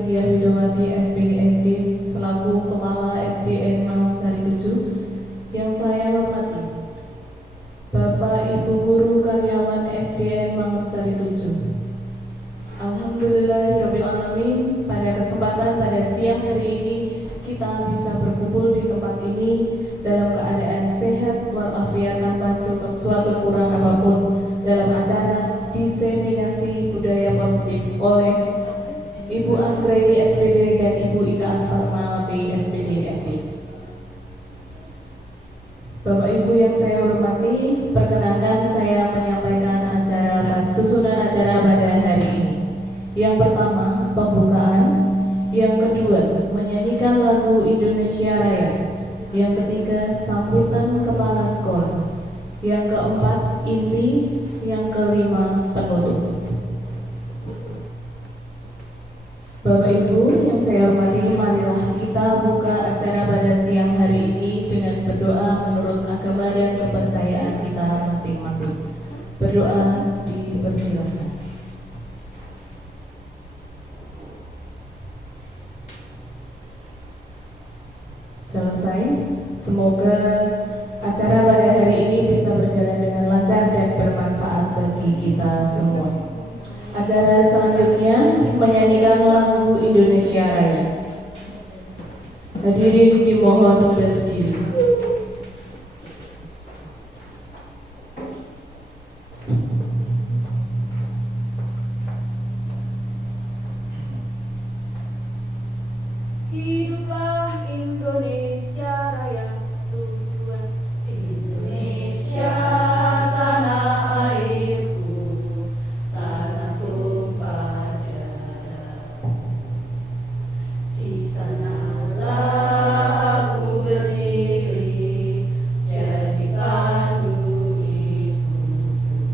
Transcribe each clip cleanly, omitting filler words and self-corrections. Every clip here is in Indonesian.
Widya Widowati SPDSD selaku Kepala SDN Manungsari 7 yang saya hormati Bapak Ibu Guru Karyawan SDN Manungsari 7. Alhamdulillahirrahmanirrahim, pada kesempatan pada siang hari ini kita bisa berkumpul di tempat ini dalam keadaan sehat walafiat tanpa suatu kurang apapun dalam acara diseminasi budaya positif oleh Ibu Anggraini SPD dan Ibu Ika Anfarmawati SPD SD. Bapak Ibu yang saya hormati, perkenankan saya menyampaikan susunan acara pada hari ini. Yang pertama, pembukaan. Yang kedua, menyanyikan lagu Indonesia Raya. Yang ketiga, sambutan kepala sekolah. Yang keempat, inti. Yang kelima, penutup. Bapak Ibu yang saya hormati, marilah kita buka acara pada siang hari ini dengan berdoa menurut agama dan kepercayaan kita masing-masing. Berdoa dipersilakan. Selesai. Semoga acara pada hari ini bisa berjalan dengan lancar dan bermanfaat bagi kita semua. Acara selanjutnya menyanyikan lagu Indonesia Raya. Hadirin dimohon berdiri. Hiduplah Indonesia Raya, tujuan Indonesia tanah airku, tanah tumpah darah. Di sanalah aku berdiri, jadi pandu ibuku.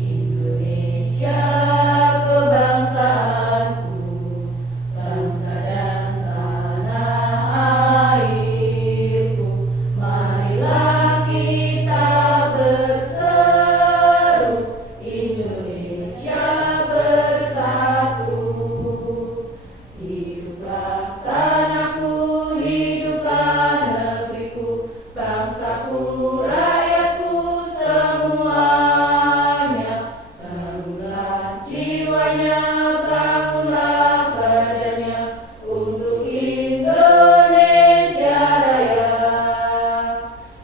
Indonesia kebangsaanku, bangsa dan tanah airku, marilah kita berseru, Indonesia bersatu. Hiduplah tanahku, hiduplah negeriku, bangsaku, rakyatku semuanya. Bangunlah jiwanya, bangunlah badannya untuk Indonesia Raya.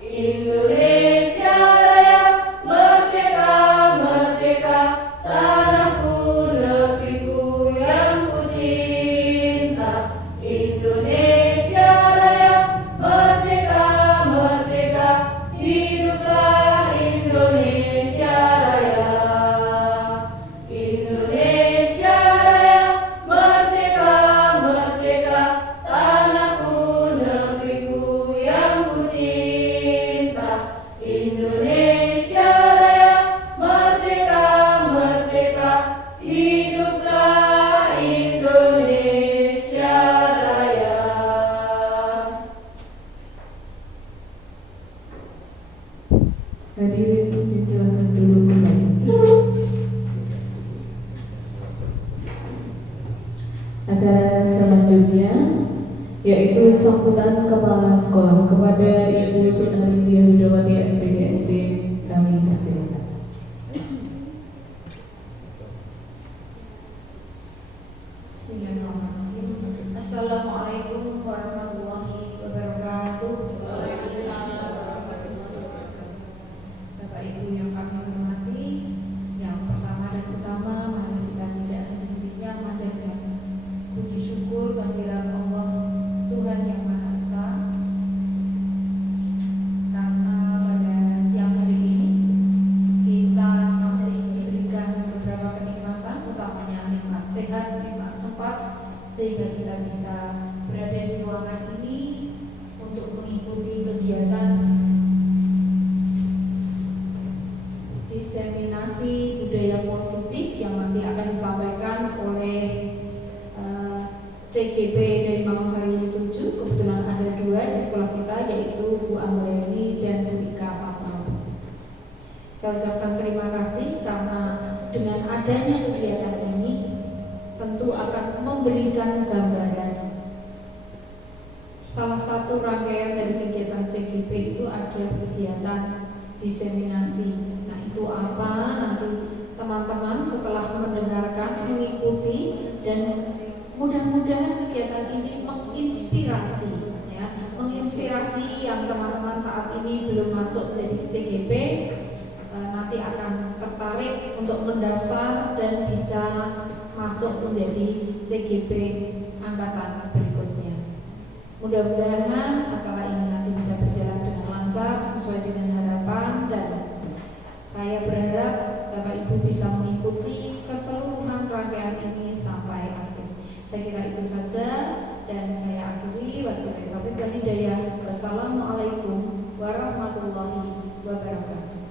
Indonesia Raya, merdeka, merdeka, tanahku, negeriku yang ku cinta. Indonesia Raya, merdeka, merdeka, hiduplah Indonesia Raya. Indonesia Raya, merdeka, merdeka, tanahku, negeriku yang ku cinta. Indonesia Raya, merdeka, merdeka, hiduplah Indonesia Raya. Hadirin disilakan duduk kembali. Acara selanjutnya yaitu sambutan kepala sekolah kepada Ibu Sunarindya Widowati SPD SD. Kami persilakan. Bismillahirrahmanirrahim. Assalamualaikum warahmatullahi wabarakatuh. Bapak Ibu yang kami hormati, yang pertama dan utama, mari kita tidak henti-hentinya memanjatkan puji syukur kehadirat Allah Tuhan yang Maha Esa, karena pada siang hari ini kita masih diberikan beberapa kenikmatan, utamanya nikmat sehat, nikmat sempat, sehingga kita bisa berada di ruangan ini untuk mengikuti kegiatan diseminasi budaya positif yang nanti akan disampaikan oleh CGP dari Manungsari 7. Kebetulan ada dua di sekolah kita, yaitu Bu Anggraini dan Bu Ika Fatmawati. Saya ucapkan terima kasih karena dengan adanya kegiatan ini tentu akan memberikan gambaran. Salah satu rangkaian dari kegiatan CGP itu ada kegiatan diseminasi. Nah, itu apa? Nanti teman-teman setelah mendengarkan, mengikuti, dan mudah-mudahan kegiatan ini menginspirasi, ya, menginspirasi yang teman-teman saat ini belum masuk dari CGP, nanti akan tertarik untuk mendaftar dan bisa masuk menjadi CGP angkatan berikutnya. Mudah-mudahan acara ini nanti bisa berjalan dengan lancar sesuai dengan harapan, dan saya berharap Bapak Ibu bisa mengikuti keseluruhan rangkaian ini sampai akhir. Saya kira itu saja dan saya akhiri. Wabillahi taufiq wal hidayah. Wassalamualaikum warahmatullahi wabarakatuh.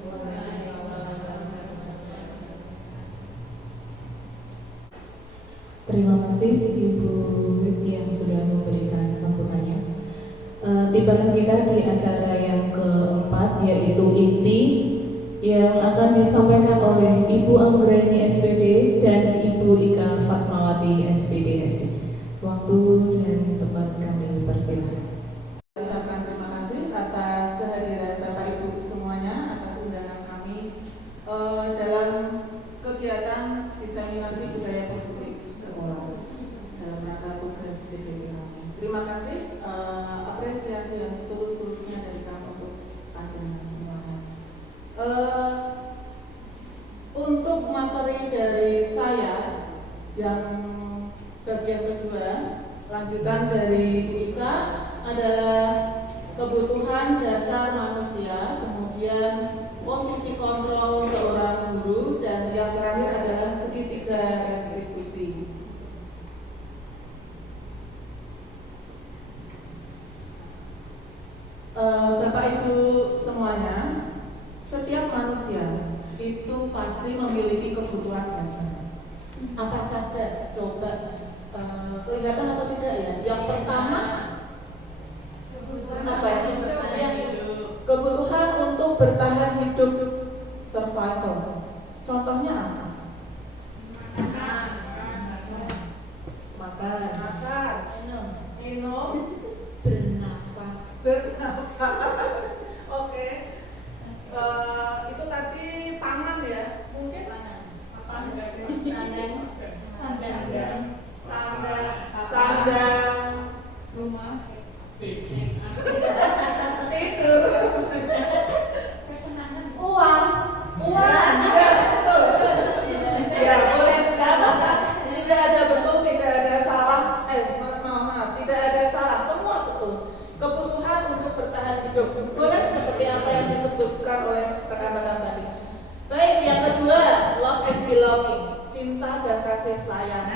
Terima kasih Ibu Witi yang sudah memberikan sambutannya. Tibalah kita di acara yang keempat, yaitu inti yang akan disampaikan oleh Ibu Anggreni SPD dan Ibu Ika Fatmawati SPD SD. Waktu dan tempat kami persilakan. Ucapkan terima kasih atas kehadiran Bapak Ibu semuanya, atas undangan kami dalam kegiatan diseminasi budaya positif sekolah dalam rangka tugas DPP. Terima kasih, apresiasi yang setulus-tulusnya dari kami untuk panjenengan semuanya. Untuk materi dari saya yang bagian kedua, lanjutan dari Bu Ika, adalah kebutuhan dasar manusia, kemudian posisi kontrol seorang guru, dan yang terakhir adalah segitiga restitusi. Bapak Ibu semuanya, setiap manusia itu pasti memiliki kebutuhan dasar. Apa saja? Coba kelihatan atau tidak ya? Yang pertama, apa ini? Kebutuhan untuk bertahan hidup, survival. Contohnya apa? Makan, minum, bernafas. Oke. Itu tadi pangan ya? Mungkin sandang, rumah, tidur, Uang. ya betul. Ya boleh dikatakan tidak ada betul, tidak ada salah. Maaf, tidak ada salah, semua betul. Kebutuhan untuk bertahan hidup boleh seperti apa yang disebutkan oleh rekan-rekan tadi. Baik, yang kedua, love and belonging, cinta dan kasih sayang.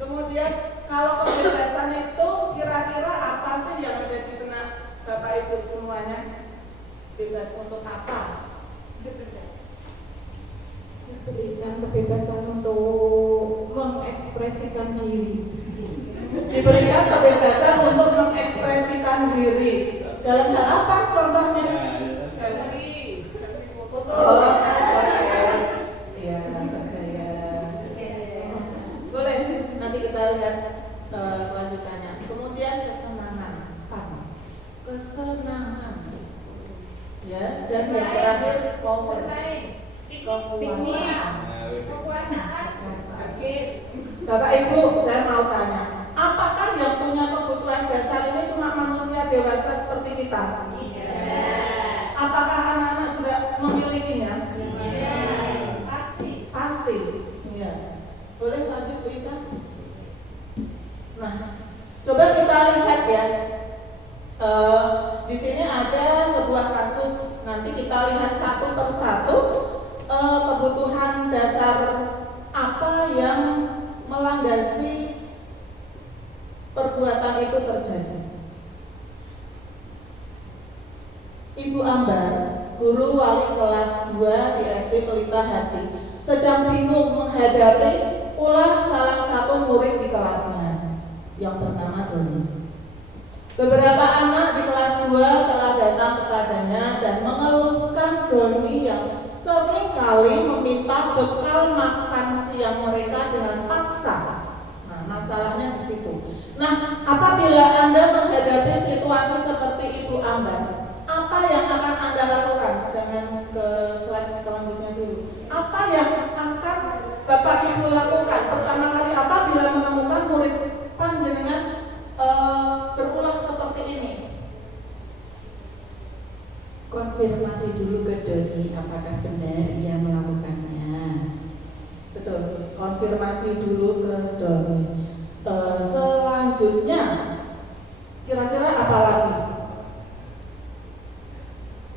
Kemudian kalau kebebasan itu kira-kira apa sih yang ada di benak Bapak Ibu semuanya? Bebas untuk apa? Diberikan kebebasan untuk mengekspresikan diri. Diberikan kebebasan untuk mengekspresikan diri. Dalam hal apa contohnya? Betul. Ya, boleh. Nanti kita lihat kelanjutannya. Kemudian kesenangan. Kesenangan. Ya, dan yang terakhir power. Kekuasaan. Bapak Ibu, saya mau tanya, apakah yang punya kebutuhan dasar ini cuma manusia dewasa seperti kita? Apakah anak-anak juga memilikinya? Pasti. Iya. Boleh lanjut Bu Ika? Nah, coba kita lihat ya. Di sini ada sebuah kasus. Nanti kita lihat satu persatu kebutuhan dasar apa yang melandasi perbuatan itu terjadi. Ibu Ambar, guru wali kelas 2 di SD Pelita Hati, sedang bingung menghadapi ulah salah satu murid di kelasnya yang bernama Doni. Beberapa anak di kelas 2 telah datang kepadanya dan mengeluhkan Doni yang seringkali meminta bekal makan siang mereka dengan paksa. Nah, masalahnya di situ. Nah, apabila Anda menghadapi situasi seperti Ibu Ambar, apa yang akan Anda lakukan? Jangan ke slide selanjutnya dulu. Apa yang akan Bapak Ibu lakukan pertama kali apabila menemukan murid panjenengan berulang seperti ini? Konfirmasi dulu ke doni apakah benar ia melakukannya. Betul, konfirmasi dulu ke doni. Selanjutnya, kira-kira apa lagi?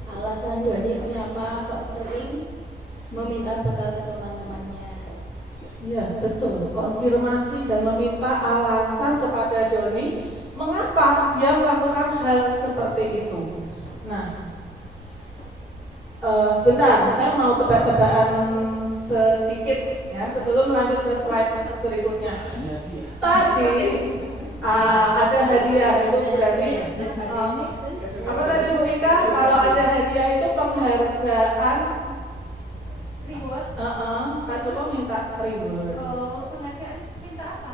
Alasan Doni kenapa kok sering meminta bekal ke teman-temannya. Ya, betul. Konfirmasi dan meminta alasan kepada doni mengapa dia melakukan hal seperti itu. Nah, sebentar, saya mau tebak-tebakan sedikit ya sebelum lanjut ke slide berikutnya. Tadi ada hadiah, itu berarti apa tadi Bu Ika? Kalau ada hadiah itu penghargaan. Reward. Pak Joko minta reward. Oh, penghargaan minta apa?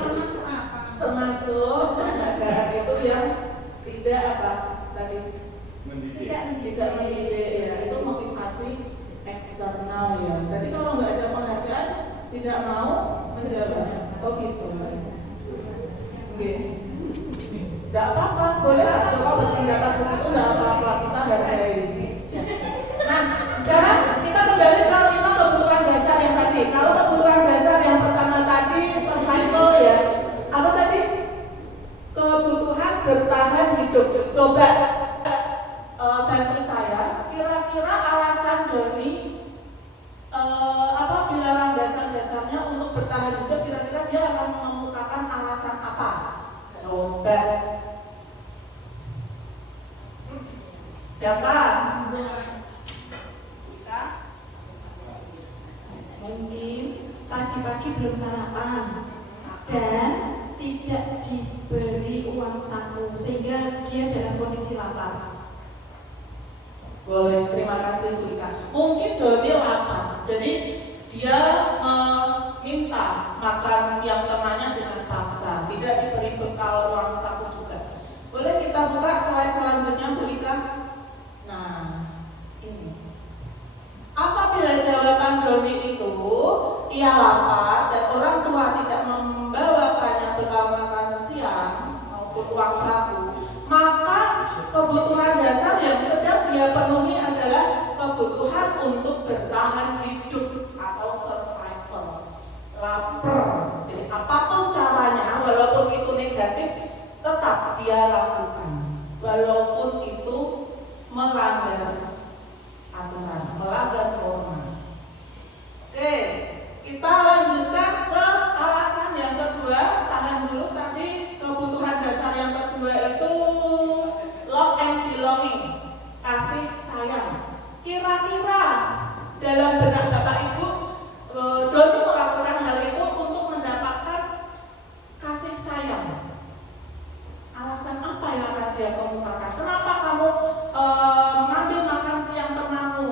Termasuk apa? Termasuk penghargaan itu yang tidak apa tadi? Tidak mendidik ya, itu motivasi eksternal ya. Berarti kalau nggak ada penghargaan tidak mau menjawab. Oh gitu. Oke. Tidak apa-apa, boleh Pak Joko berpendapat begitu, tidak apa-apa, kita hargai. Nah, sekarang kita kembali ke 5 kebutuhan dasar yang tadi. Kalau kebutuhan dasar yang pertama tadi survival ya, apa tadi? Kebutuhan bertahan hidup. Coba bantu saya, kira-kira alasan doni apabila landasan dasarnya untuk bertahan hidup, kira-kira dia akan mengemukakan alasan apa? Coba. Siapa? Mungkin tadi pagi belum sarapan dan tidak diberi uang saku sehingga dia dalam kondisi lapar. Boleh, terima kasih Bu Ika. Mungkin doni lapar, jadi dia meminta makan siang temannya dengan paksa, tidak diberi bekal uang saku juga. Boleh kita buka slide selanjutnya Bu Ika? Nah, ini. Apabila jawaban doni itu ia lapar dan orang tua tidak membawa banyak bekal makan siang maupun uang saku, maka kebutuhan dasar yang sedang dia penuhi adalah kebutuhan untuk bertahan hidup atau survival, lapar. Jadi apapun caranya, walaupun itu negatif, tetap dia lakukan, walaupun itu melanggar aturan, melanggar norma. Oke, kita lanjutkan ke alasan yang kedua. Tahan dulu, tadi kebutuhan dasar yang kedua itu love and belonging, kasih sayang. Kira-kira dalam benak Bapak Ibu, Doni melakukan hal itu untuk mendapatkan kasih sayang. Alasan apa yang akan dia kemukakan? Kenapa kamu mengambil makan siang temanmu?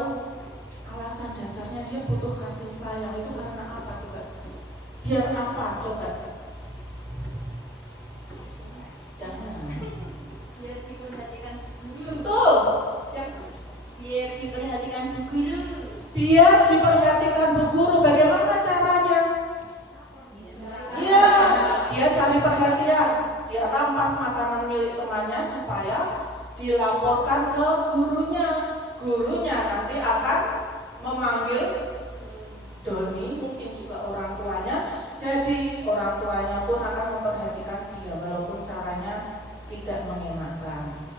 Alasan dasarnya dia butuh kasih sayang. Itu karena apa coba? Biar apa coba? Jangan. Biar diperhatikan Betul. biar diperhatikan bu guru. Biar diperhatikan Bu Guru. Bagaimana caranya? Iya, dia cari perhatian. Dia rampas makanan milik temannya supaya dilaporkan ke gurunya. Gurunya nanti akan memanggil Doni, mungkin juga orang tuanya. Jadi orang tuanya pun akan memperhatikan dia walaupun caranya tidak mengenakan.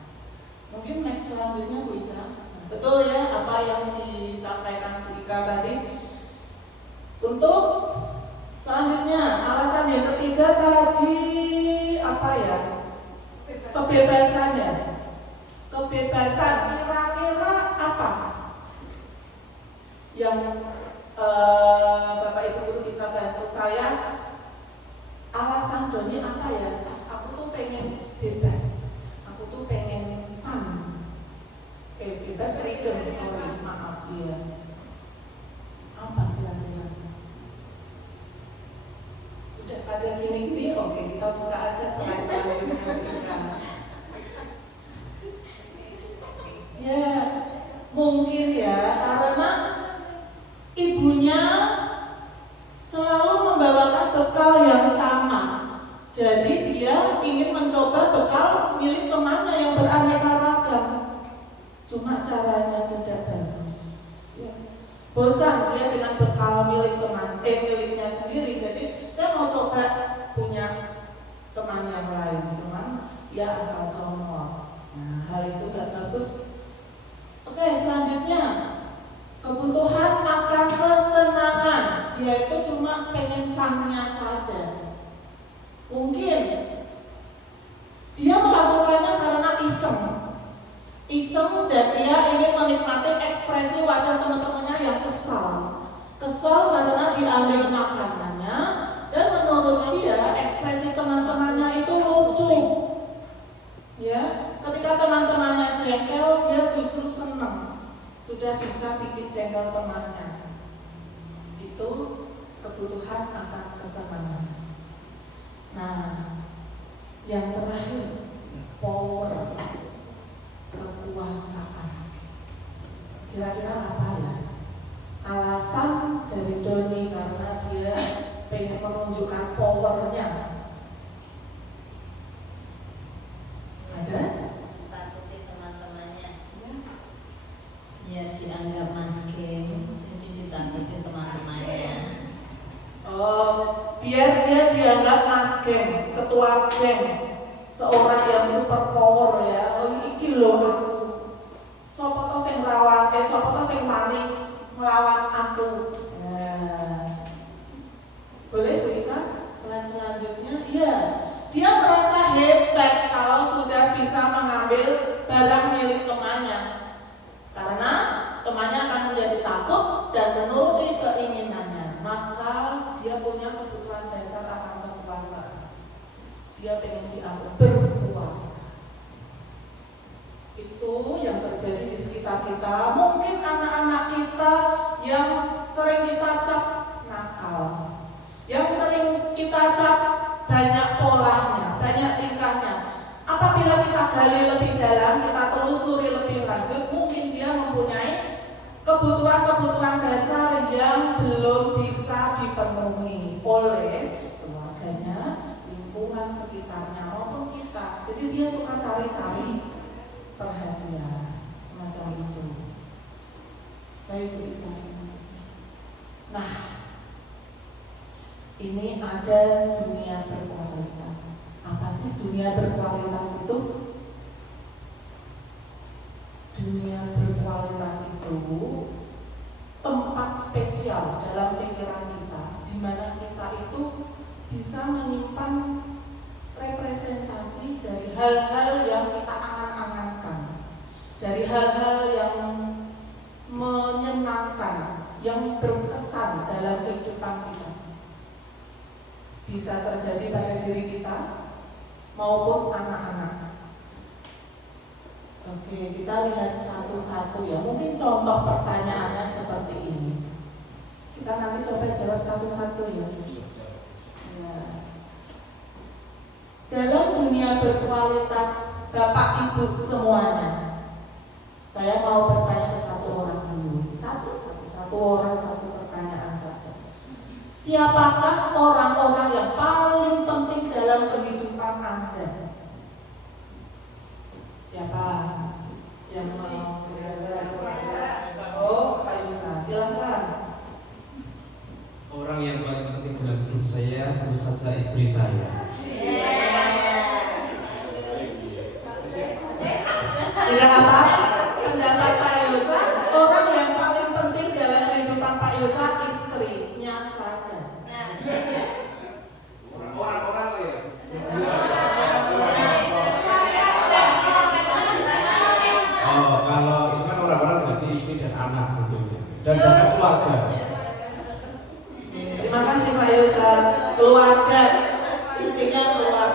Mungkin next selanjutnya Bu Ika. Betul ya apa yang disampaikan Bu Ika tadi. Untuk selanjutnya alasan yang ketiga tadi apa ya? Kebebasannya. Kebebasan kira-kira apa yang Bapak Ibu Guru bisa bantu saya? Alasan Doni apa ya? Aku tuh pengen bebas. Aku tuh pengen fun. Bebas Ada gini-gini, oke kita buka aja slide selanjutnya. Ya, mungkin ya karena ibunya selalu membawakan bekal yang sama. Jadi dia ingin mencoba bekal milik temannya yang beraneka ragam. Cuma caranya tidak bagus. Ya. Bosan dia dengan bekal milik miliknya sendiri. Jadi saya mau coba punya teman yang lain, cuman dia asal comot. Nah, hal itu gak bagus. Oke, selanjutnya kebutuhan akan kesenangan. Dia itu cuma pengen fun-nya saja. Mungkin dia melakukannya karena iseng dan dia ingin menikmati ekspresi wajah teman-temannya yang kesal karena diambil makanannya, dan menurut dia ekspresi teman-temannya itu lucu. Ya, ketika teman-temannya jengkel, dia justru senang sudah bisa bikin jengkel temannya. Itu kebutuhan akan kesenangan. Nah, yang terakhir, power, kekuasaan. Kira-kira apa ya? Alasan dari Doni karena dia pengen menunjukkan powernya. Ada? Takuti teman-temannya. Ya dianggap masking, jadi ditakuti teman-temannya. Oh, biar dia dianggap mas geng, ketua geng, seorang yang super power ya. Oh, iki lho aku. Sopo to sing wani melawan aku. Nah. Boleh Bu Ika? Selanjutnya, iya. Dia merasa hebat kalau sudah bisa mengambil barang milik temannya. Karena temannya akan menjadi takut dan menuruti keinginannya. Maka dia punya kebutuhan dasar akan kekuasaan. Dia pengen dianggap berkuasa. Itu yang terjadi di sekitar kita. Mungkin anak-anak kita yang sering kita cap nakal, yang sering kita cap banyak polanya, banyak tingkahnya. Apabila kita gali lebih dalam, kita telusuri lebih lanjut, mungkin dia mempunyai kebutuhan-kebutuhan dasar yang belum bisa dipenuhi oleh keluarganya, lingkungan sekitarnya maupun kita. Jadi dia suka cari-cari perhatian semacam itu. Baik Bu Ika. Nah, ini ada dunia berkualitas. Apa sih dunia berkualitas itu? Dunia berkualitas itu tempat spesial dalam pikiran kita, di mana kita itu bisa menyimpan representasi dari hal-hal yang kita angan-angankan, dari hal-hal yang menyenangkan, yang berkesan dalam kehidupan kita. Bisa terjadi pada diri kita maupun anak-anak. Oke, kita lihat satu-satu ya. Mungkin contoh pertanyaannya seperti ini. Kita nanti coba jawab satu-satu ya. Ya. Dalam dunia berkualitas Bapak Ibu semuanya, saya mau bertanya ke satu orang dulu. Satu orang, satu pertanyaan saja. Siapakah orang-orang yang paling penting dalam kehidupan Anda? Siapa yang mau? Oh, Pak Yusa, silakan. Orang yang paling penting dalam hidup saya tentu saja istri saya. Tidak apa? Pendapat Pak Yusa, orang yang paling penting dalam kehidupan Pak Yusa istrinya saja. Orang-orang ya. Oh, kalau itu kan orang-orang jadi istri dan anak gitu, dan bahkan keluarga. Terima kasih Pak Yusa. Keluarga, intinya keluarga.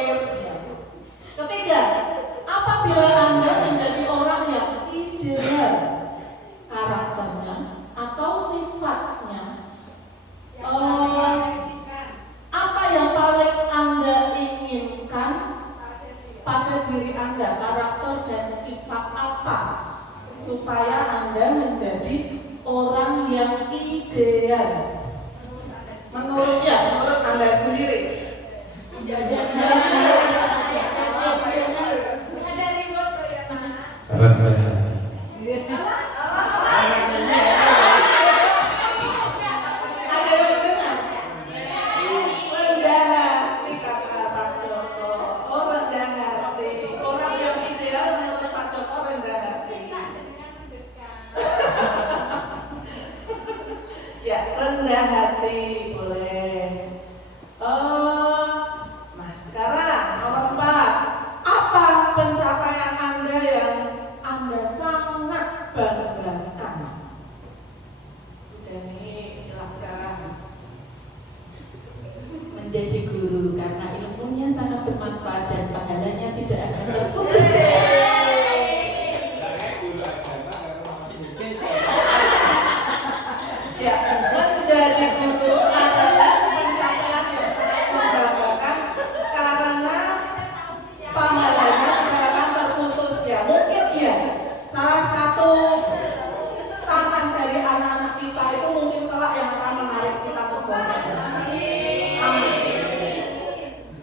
kurir. Ya. Ketiga, apabila Anda menjadi orang yang ideal karakternya atau sifatnya, apa yang paling Anda inginkan pada diri Anda, karakter dan sifat apa supaya Anda menjadi orang yang ideal menurut Anda sendiri? Rendah hati. Ada yang mendengar? Rendah hati kata Pak Joko. Oh, rendah hati. Orang yang ideal menurut Pak Joko rendah hati. Ya, rendah hati boleh. Nah, sekarang nomor 4. Apa pencapaian Anda yang Anda sangat banggakan? Udah nih, silakan. Menjadi guru karena ilmunya sangat bermanfaat dan pahalanya tidak akan terputus. Ya, menjadi guru adalah pencapaian yang sangat membanggakan karena pahalanya tidak akan terputus ya. Mungkin ya, salah satu tangan dari anak-anak kita itu mungkin kelak yang akan menarik kita ke surga. Amin.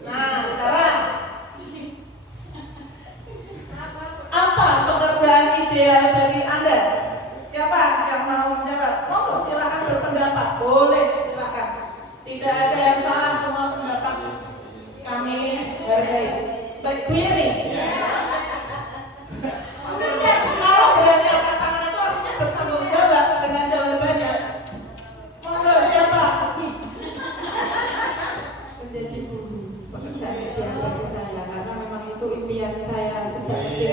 Nah, sekarang apa pekerjaan ideal bagi Anda? Siapa yang mau menjawab? Monggo silakan berpendapat. Boleh, silakan. Tidak ada yang salah, semua pendapat kami hargai. Baik, Bu Yeni. Kalau berani angkat tangan itu artinya bertanggung jawab dengan jawabannya. Monggo siapa? Menjadi guru pekerjaan ideal bagi saya karena memang itu impian saya sejak kecil.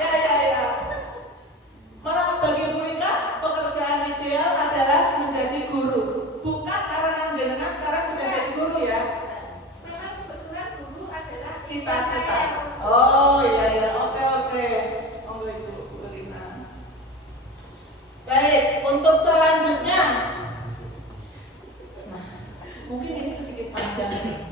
Ya. Menurut bagi Bu Ika, pekerjaan ideal adalah menjadi guru. Bukan karena jenengan sekarang sudah jadi guru ya. Memang kebetulan guru adalah Cita-cita. Oh iya, oke. Oh itu Bu Rina. Baik, untuk selanjutnya. Nah, mungkin ini sedikit panjang.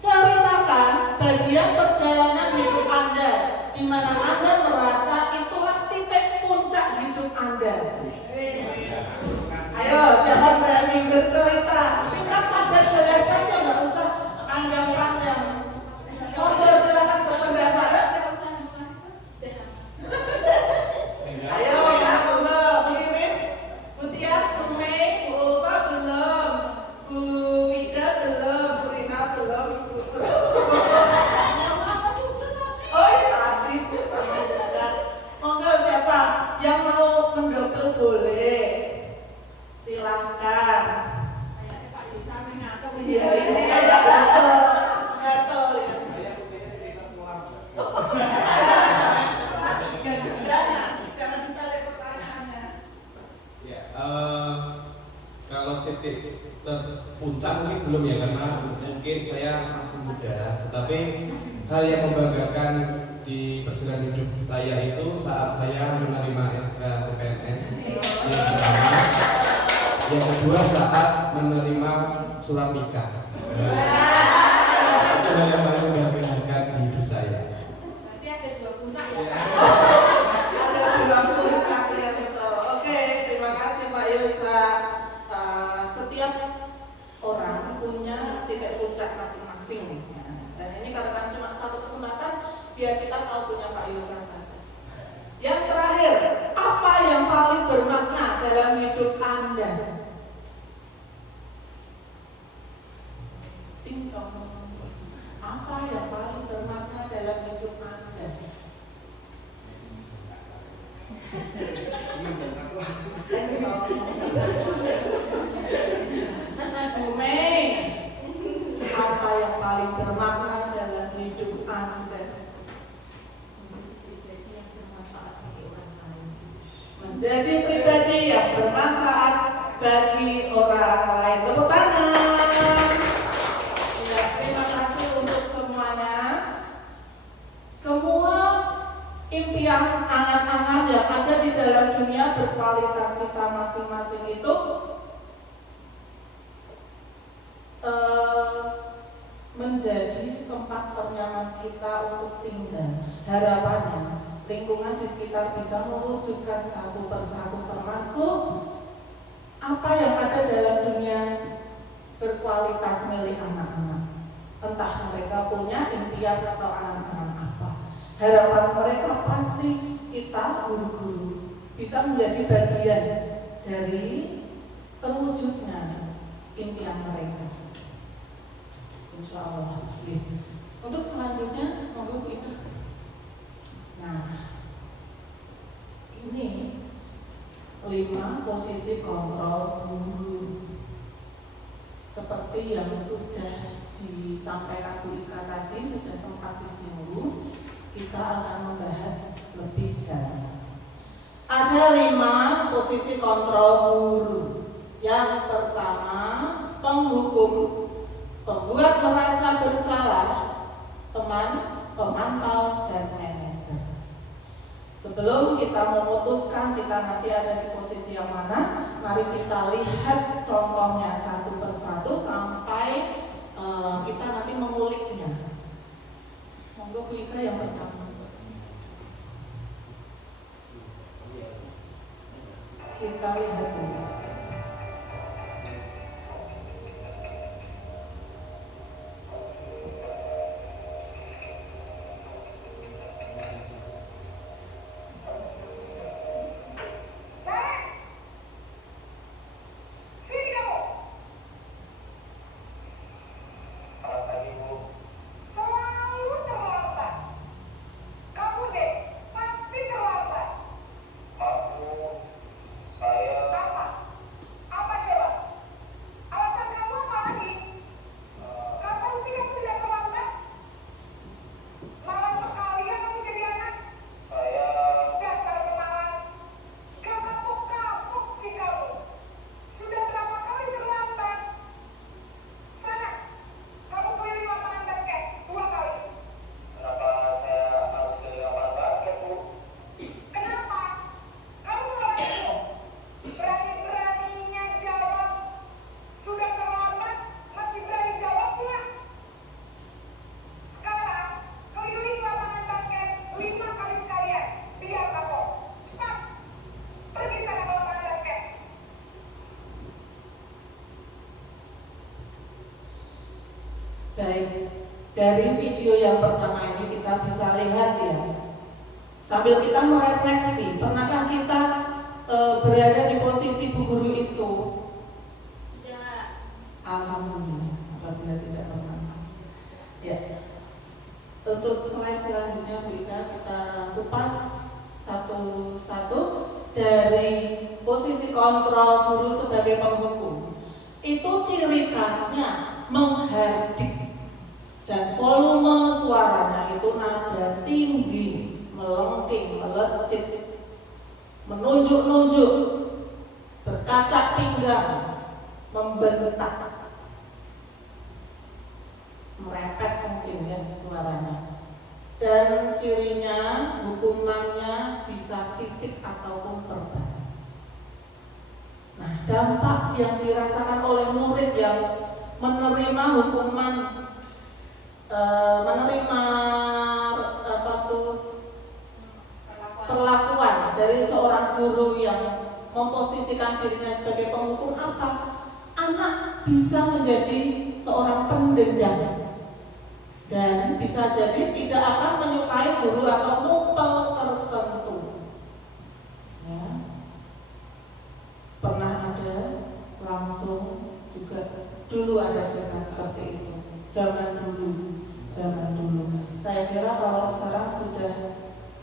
Ceritakan bagian perjalanan hidup Anda di mana Anda merasa itulah titik puncak hidup Anda. Ayo, siapa berani bercerita? Singkat, padat, jelas saja, nggak usah panjang-panjang. Monggo silakan berpendapat. Ayo, monggo, Bu Irin, Bu Tias, Bu Mei, Bu Ulfa belum, Bu Ida belum, Bu Rina belum, Ibu belum. Oh iya, tadi Bu. Monggo siapa yang mau mendokter boleh, silahkan. Iya, kayak gatel ya. Jangan dibalik pertanyaannya. Ya, kalau titik terpuncak mungkin belum ya karena mungkin saya masih muda. Tetapi hal yang membanggakan di perjalanan hidup saya itu saat saya menerima SK CPNS yang pertama, yang kedua saat menerima surat nikah. Itu hal yang paling membanggakan di hidup saya. Berarti ada dua puncak ya. Ada dua puncak ya, betul. Oke, terima kasih Pak Yosa. Setiap orang punya titik puncak masing-masing. Dan ini karena cuma satu kesempatan, biar kita tahu punya Pak Yosa saja. Yang terakhir, apa yang paling bermakna dalam hidup Anda? Ding dong. Apa yang paling bermakna dalam hidup Anda? Bu Mei, apa yang paling bermakna dalam hidup Anda? Menjadi pribadi yang bermanfaat bagi orang lain. Tepuk tangan. menjadi tempat ternyaman kita untuk tinggal. Harapannya lingkungan di sekitar bisa mewujudkan satu persatu, termasuk apa yang ada dalam dunia berkualitas milik anak-anak. Entah mereka punya impian atau anak-anak apa. Harapan mereka pasti kita guru-guru bisa menjadi bagian dari terwujudnya impian mereka. Insya Allah. Untuk selanjutnya, monggo Bu Ina. Nah, ini 5 posisi kontrol guru. Seperti yang sudah disampaikan Bu Ika tadi, sudah sempat disinggung, kita akan membahas lebih dalam. Ada 5 posisi kontrol guru. Yang pertama, penghukum, pembuat merasa bersalah, teman, pemantau, dan manajer. Sebelum kita memutuskan kita nanti ada di posisi yang mana, mari kita lihat contohnya satu persatu sampai kita nanti menguliknya. Monggo Bu Ika yang pertama. Kita lihat dulu. Baik, dari video yang pertama ini kita bisa lihat ya, sambil kita merefleksi, pernahkah kita berada di posisi bu guru itu? Tidak. Alhamdulillah, apabila tidak pernah. Ya, untuk slide selanjutnya Bu Ika, kita kupas satu-satu. Dari posisi kontrol guru sebagai penghukum, itu ciri khasnya menghardik dan volume suaranya itu nada tinggi, melengking, melejit, menunjuk-nunjuk, berkacak pinggang, membentak, merepet mungkin ya suaranya. Dan cirinya, hukumannya bisa fisik ataupun verbal. Nah, dampak yang dirasakan oleh murid yang menerima hukuman, menerima perlakuan dari seorang guru yang memposisikan dirinya sebagai penghukum apa? Anak bisa menjadi seorang pendendam dan bisa jadi tidak akan menyukai guru atau mupel tertentu. Ya. Pernah ada langsung juga dulu ada cerita seperti itu. Zaman dulu. Saya kira kalau sekarang sudah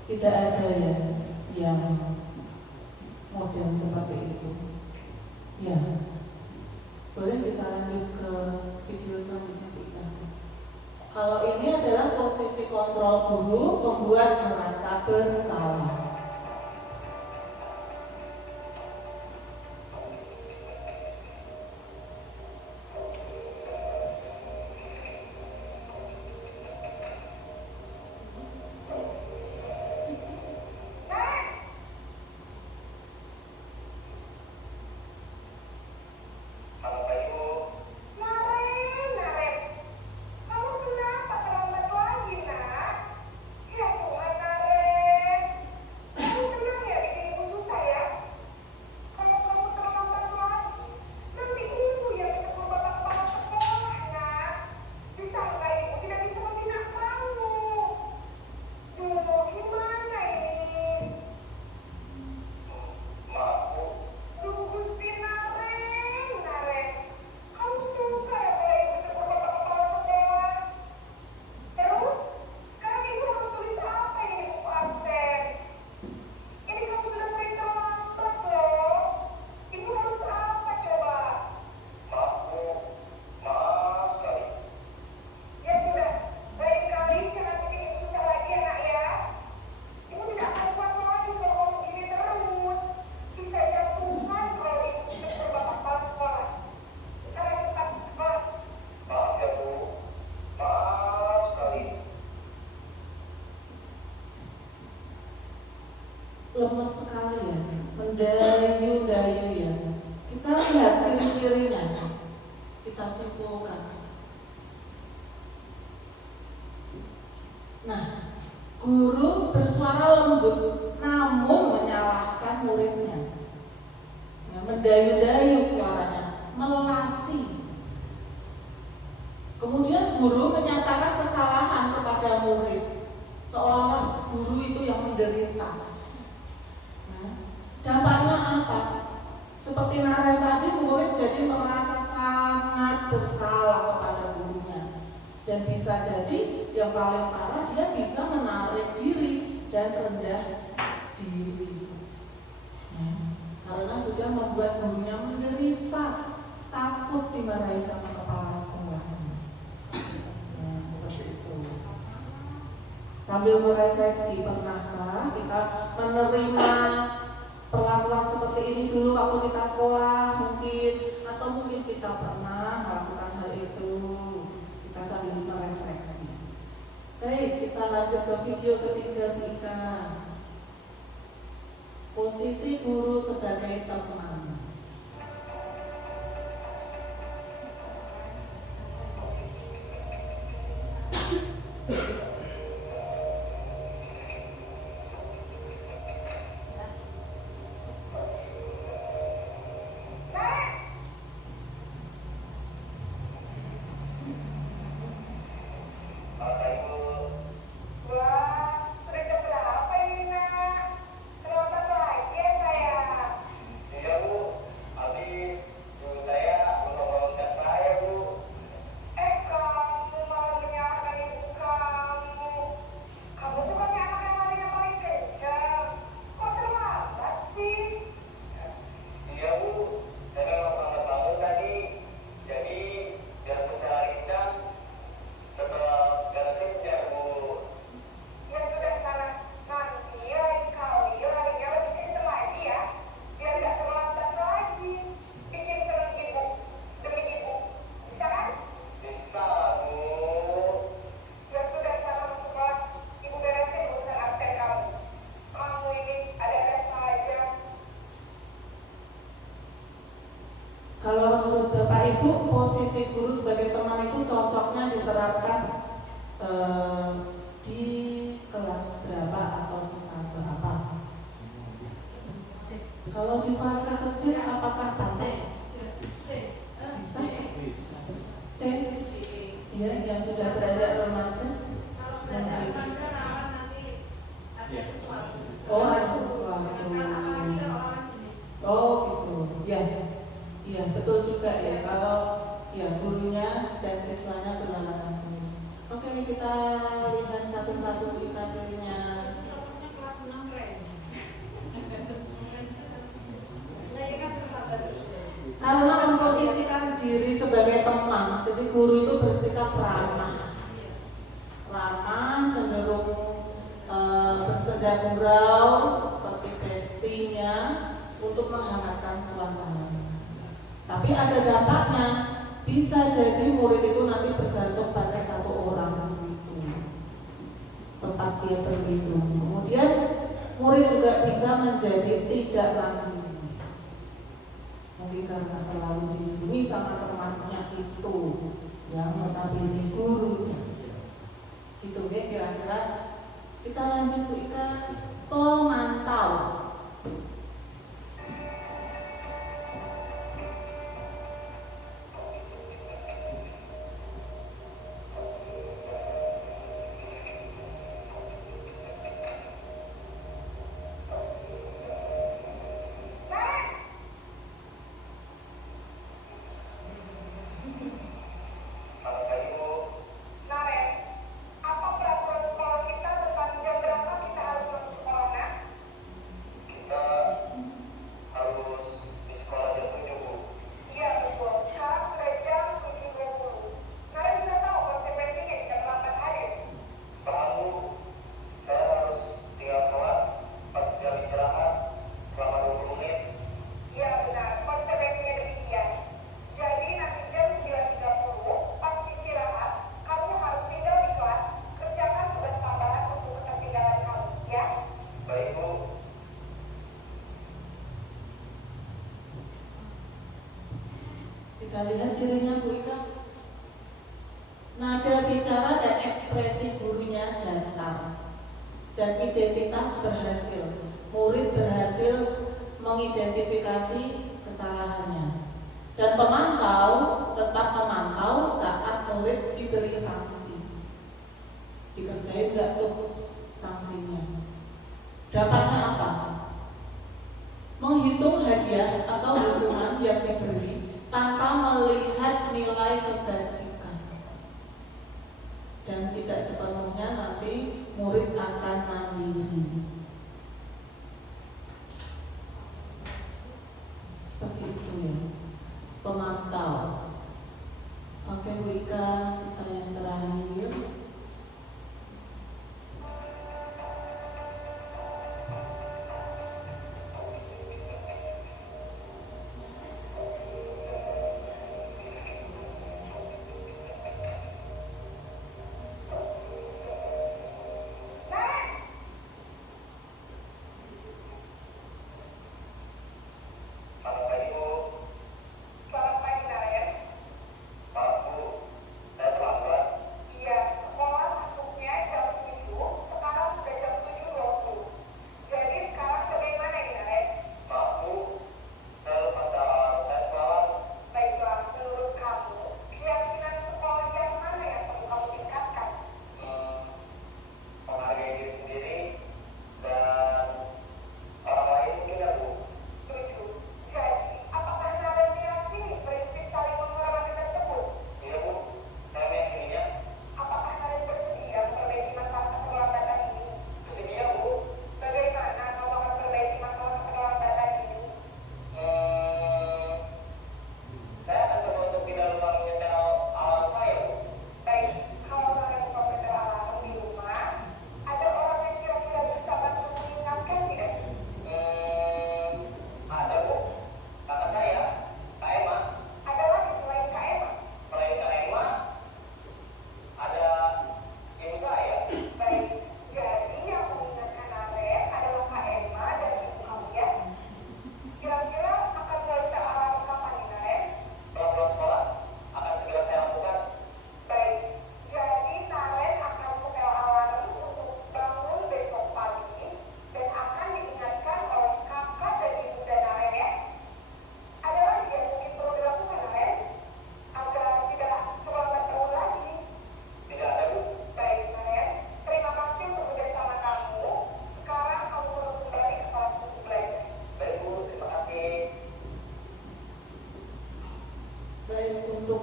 tidak ada ya yang model seperti itu. Ya. Boleh kita lanjut ke video selanjutnya Bu Ika. Kalau ini adalah posisi kontrol guru membuat merasa bersalah. Naren, kamu kenapa? Guru bersuara lembut namun menyalahkan muridnya. Ya, mendayu-dayu suaranya, melasi. Kemudian guru menyatakan kesalahan kepada murid, seolah guru itu yang menderita. Nah, dampaknya apa? Seperti Naren tadi, murid jadi merasa sangat bersalah kepada gurunya. Dan bisa jadi yang paling parah, dia bisa menarik diri dan rendah diri. Karena sudah membuat gurunya menderita, takut dimarahi sama kepala sekolahnya. Seperti itu. Sambil merefleksi, pernahkah kita menerima perlakuan seperti ini dulu waktu kita sekolah mungkin, atau mungkin kita pernah melakukan hal itu? Kita sambil merefleksi. Baik, kita lanjut ke video ketiga Ika. Posisi guru sebagai teman. Kalau menurut Bapak Ibu, posisi guru sebagai teman itu cocoknya diterapkan di kelas berapa atau di fase apa? Kalau di fase kecil, apakah pantas? Bisa? C? Iya, yang sudah beranjak remaja. Kalau beranjak remaja nanti ada sesuatu. Oh, ada sesuatu. Apalagi kalau lawan jenis. Oh, gitu. Ya. Iya, betul juga ya. Kalau ya gurunya dan siswanya berlawanan jenis. Oke, kita lihat satu-satu aplikasinya. Kelas 6 keren. Karena memposisikan diri sebagai teman, jadi guru itu bersikap ramah, cenderung bersenda gurau seperti bestinya untuk menghangatkan suasana. Tapi ada dampaknya, bisa jadi murid itu nanti bergantung pada satu orang itu tempat dia berlindung. Kemudian murid juga bisa menjadi tidak mandiri, mungkin karena terlalu dilindungi sama temannya itu yang notabene gurunya. Gitu ya kira-kira. Kita lanjut Bu Ika, pemantau. Kita lihat cirinya Bu Ika. Nada bicara dan ekspresi gurunya datar. dan identitas berhasil. Murid berhasil mengidentifikasi kesalahannya. Dan pemantau tetap memantau saat murid diberi sanksi. Dikerjain nggak tuh sanksinya? Dapatnya apa? Menghitung hadiah atau hukuman yang diberi tanpa melihat nilai kebajikan. Dan tidak sepenuhnya nanti murid akan mandiri. Seperti itu ya, pemantau. Oke Bu Ika, kita yang terakhir.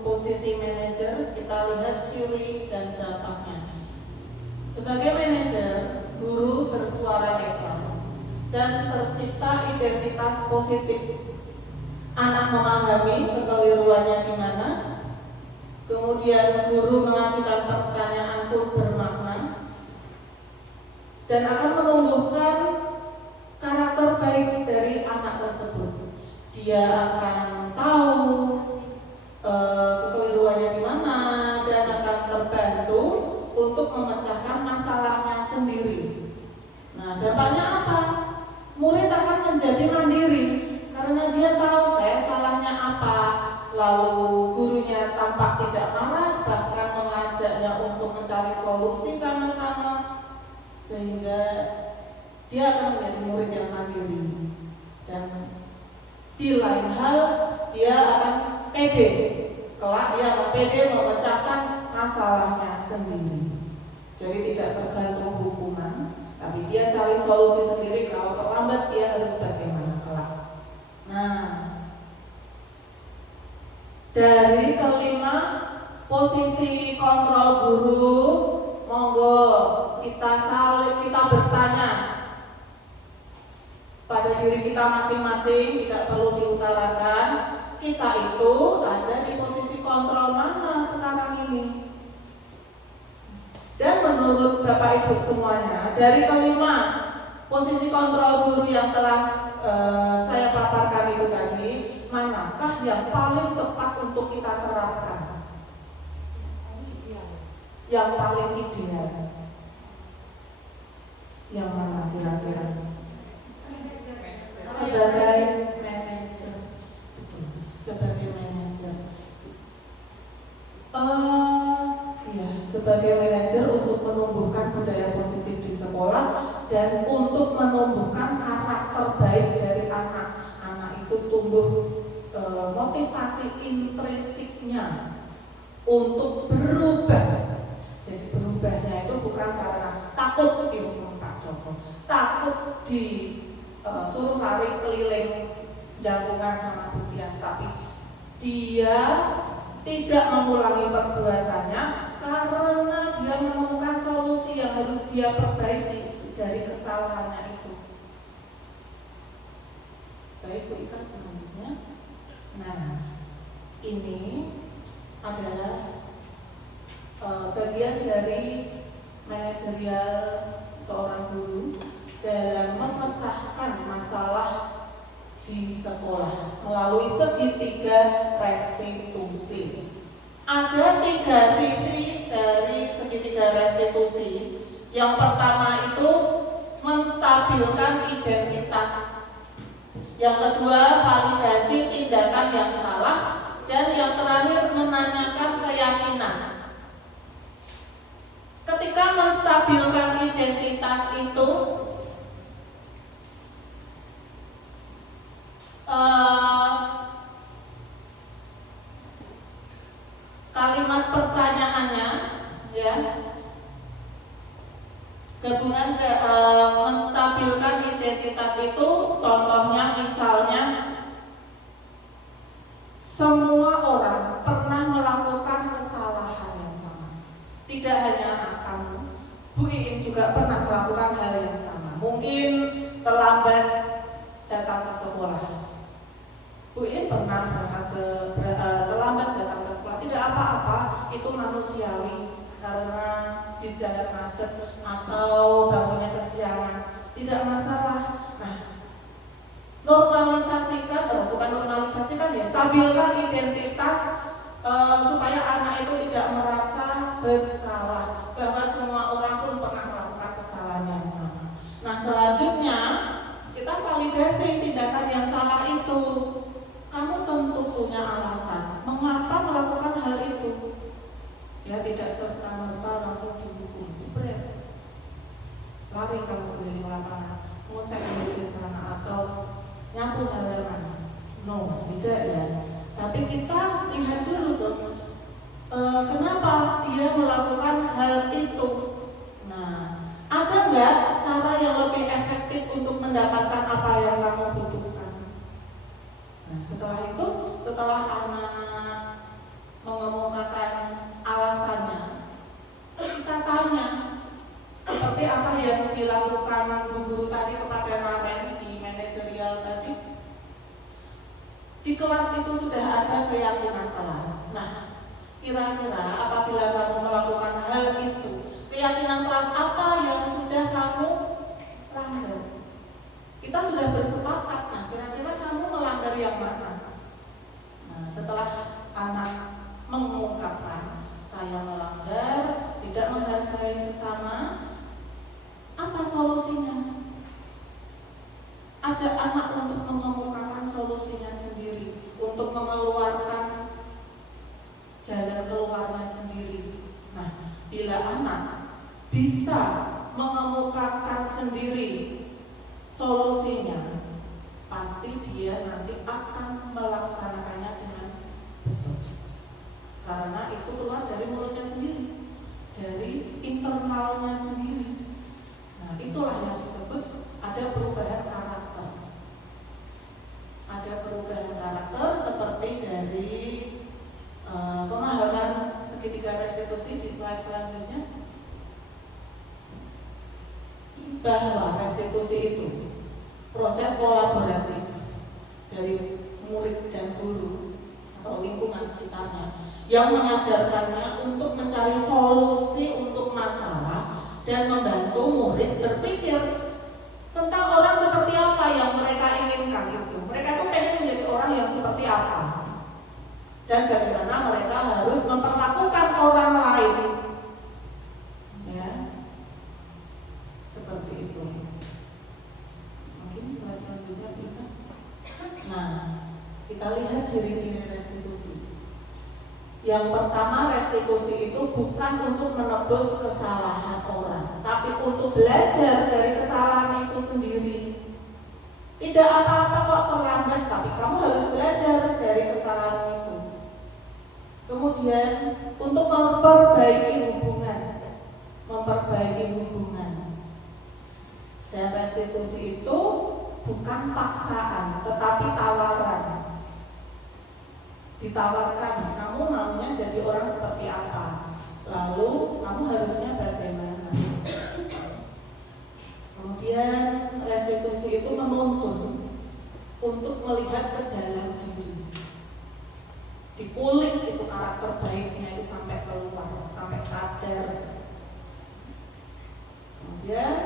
Posisi manajer, kita lihat ciri dan dampaknya. Sebagai manajer, guru bersuara netral dan tercipta identitas positif. Anak memahami kekeliruannya di mana, kemudian guru mengajukan pertanyaan pun bermakna dan akan menumbuhkan karakter baik dari anak tersebut. Dia akan tahu kekeliruannya di mana dan akan terbantu untuk memecahkan masalahnya sendiri. Nah, dampaknya apa? Murid akan menjadi mandiri karena dia tahu saya salahnya apa. Lalu gurunya tampak tidak marah, bahkan mengajaknya untuk mencari solusi sama-sama, sehingga dia akan menjadi murid yang mandiri. Dan di lain hal dia akan pede, kelak dia akan pede memecahkan masalahnya sendiri. Jadi tidak tergantung hukuman, tapi dia cari solusi sendiri. Kalau terlambat dia harus bagaimana kelak. Nah, dari kelima, posisi kontrol guru, monggo kita bertanya pada diri kita masing-masing, tidak perlu diutarakan. Kita itu ada di posisi kontrol mana sekarang ini? Dan menurut Bapak Ibu semuanya, dari kelima posisi kontrol guru yang telah saya paparkan itu tadi, manakah yang paling tepat untuk kita terapkan? Yang paling ideal? Yang mana kira-kira? Sebagai manajer, betul. Sebagai manajer, ya sebagai manajer untuk menumbuhkan budaya positif di sekolah dan untuk menumbuhkan karakter baik dari anak. Anak itu tumbuh motivasi intrinsiknya untuk berubah. Jadi berubahnya itu bukan karena takut dihukum Pak Joko, takut disuruh lari keliling jangkungan sama Bu Tias, tapi dia tidak mengulangi perbuatannya karena dia menemukan solusi yang harus dia perbaiki dari kesalahannya itu. Baik Bu Ika, selanjutnya. Nah, ini adalah bagian dari manajerial seorang guru dalam memecahkan masalah di sekolah melalui segitiga restitusi. Ada 3 sisi dari segitiga restitusi. Yang pertama itu menstabilkan identitas. Yang kedua, validasi tindakan yang salah. Dan yang terakhir, menanyakan keyakinan. Ketika menstabilkan identitas itu, kalimat pertanyaannya, ya, gabungan menstabilkan identitas itu, contohnya misalnya, semua orang pernah melakukan kesalahan yang sama. Tidak hanya kamu, Bu Iin juga pernah melakukan hal yang sama. Mungkin terlambat datang ke sekolah. Bu Iin pernah terlambat datang ke sekolah. Tidak apa-apa, itu manusiawi karena di jalan macet atau bangunnya kesiangan. Tidak masalah. Nah, normalisasikan, bukan normalisasikan ya, stabilkan identitas supaya anak itu tidak merasa bersalah bahwa semua orang pun pernah melakukan kesalahan yang sama. Nah, selanjutnya kita validasi tindakan yang salah itu. Kamu tentu punya alasan mengapa melakukan hal itu. Ya, tidak serta-merta langsung dihukum, jebret, lari kamu keliling lapangan, musik di sana atau nyapu halaman. No, tidak ya. Tapi kita lihat dulu tuh, kenapa dia melakukan hal itu. Nah, ada nggak cara yang lebih efektif untuk mendapatkan apa yang kamu butuhkan? Nah, setelah itu, setelah anak mengemukakan alasannya, kita tanya seperti apa yang dilakukan Bu Guru tadi kepada Naren di manajerial tadi. Di kelas itu sudah ada keyakinan kelas. Nah, kira-kira apabila kamu melakukan hal itu, keyakinan kelas apa yang sudah kamu langgar? Kita sudah bersepakat. Nah, kira-kira kamu melanggar yang mana? Nah, setelah anak mengungkapkan, saya melanggar, tidak menghargai sesama, apa solusinya? Ajak anak untuk mengemukakan solusinya sendiri, untuk mengeluarkan jalan keluarnya sendiri. Nah, bila anak bisa mengemukakan sendiri solusinya, pasti dia nanti akan melaksanakannya dengan betul. Karena itu keluar dari mulutnya sendiri, dari internalnya sendiri. Nah, itulah yang disebut ada perubahan karakter. Ada perubahan karakter seperti dari pemahaman segitiga restitusi di slide selanjutnya, bahwa restitusi itu proses kolaboratif dari murid dan guru atau lingkungan sekitarnya yang mengajarkannya untuk mencari solusi untuk masalah dan membantu murid berpikir tentang orang seperti apa yang mereka inginkan itu. Mereka itu pengen menjadi orang yang seperti apa dan bagaimana mereka harus memperlakukan orang lain, ya, seperti itu. Mungkin selanjutnya kita. Nah, kita lihat ciri-ciri restitusi. Yang pertama, restitusi itu bukan untuk menebus kesalahan orang, tapi untuk belajar dari kesalahan itu sendiri. Tidak apa-apa kok terlambat, tapi kamu harus belajar dari kesalahan itu. Kemudian untuk memperbaiki hubungan. Dan restitusi itu bukan paksaan, tetapi tawaran. Ditawarkan, kamu maunya jadi orang seperti apa? Lalu kamu harusnya bagaimana? Kemudian restitusi itu menuntun untuk melihat ke dalam diri. Dipulik itu karakter baiknya itu sampai keluar, sampai sadar. Kemudian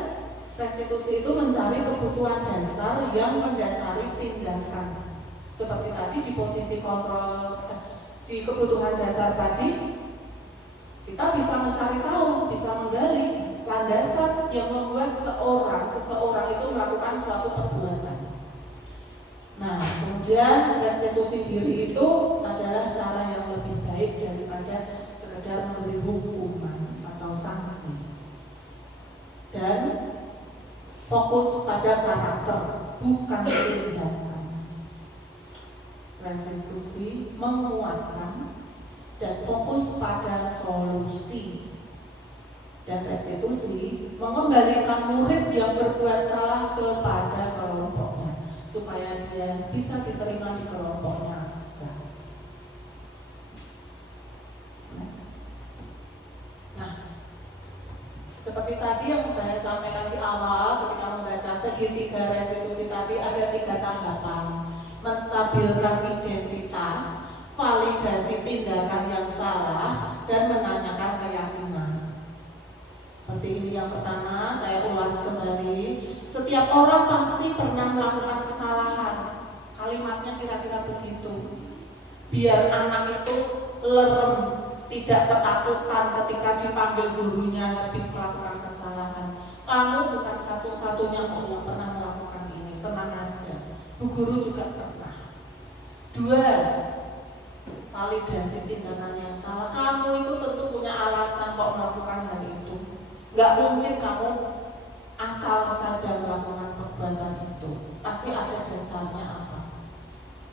restitusi itu mencari kebutuhan dasar yang mendasari tindakan. Seperti tadi di posisi kontrol, di kebutuhan dasar tadi, kita bisa mencari tahu, bisa menggali landasan yang membuat seseorang itu melakukan suatu perbuatan. Nah, kemudian restitusi diri itu adalah cara yang lebih baik daripada sekedar memberi hukuman atau sanksi. Dan fokus pada karakter, bukan tindakan. Restitusi menguatkan dan fokus pada solusi. Dan restitusi mengembalikan murid yang berbuat salah kepada kelompoknya supaya dia bisa diterima di kelompoknya. Nah, seperti tadi yang saya sampaikan di awal ketika membaca segitiga restitusi tadi, ada 3 tahapan: menstabilkan identitas, validasi tindakan yang salah, dan menanyakan keyakinan. Seperti ini yang pertama, saya ulas kembali. Setiap orang pasti pernah melakukan kesalahan. Kalimatnya kira-kira begitu. Biar anak itu lerem, tidak ketakutan ketika dipanggil gurunya habis melakukan kesalahan. Kamu bukan satu-satunya kok yang pernah melakukan ini, tenang aja. Bu guru juga pernah. 2, validasi tindakan yang salah. Kamu itu tentu punya alasan kok melakukan hal itu. Gak mungkin kamu asal saja melakukan perbuatan itu. Pasti ada dasarnya apa.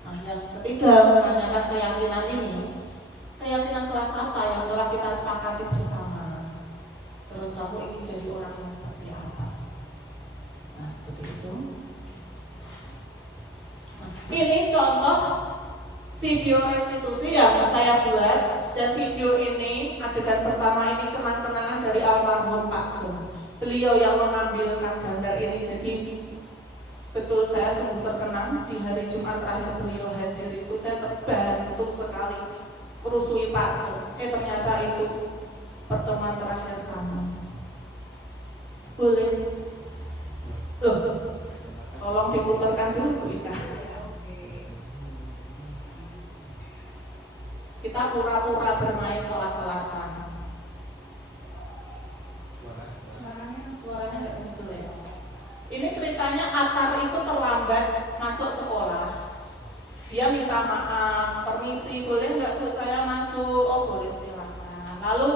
Nah, yang ketiga, menanyakan keyakinan ini. Keyakinan kelas apa yang telah kita sepakati bersama? Terus kamu ingin jadi orang yang seperti apa? Nah, seperti itu. Nah, ini contoh video restitusi yang saya buat. Dan video ini, adegan pertama ini kenang-kenangan dari almarhum Pak Jom. Beliau yang mengambilkan gambar ini. Jadi betul saya sungguh terkenang di hari Jumat terakhir beliau hadir itu. Saya terbantu sekali merusui Pak Jom. Ternyata itu pertemuan terakhir kamu. Boleh? Loh, tolong diputarkan dulu Bu Ika. Kita pura-pura bermain telat-telatan. Suaranya nggak muncul ya. Ini ceritanya Atar itu terlambat masuk sekolah. Dia minta maaf, permisi, boleh nggak Bu saya masuk? Oh boleh, silakan. Lalu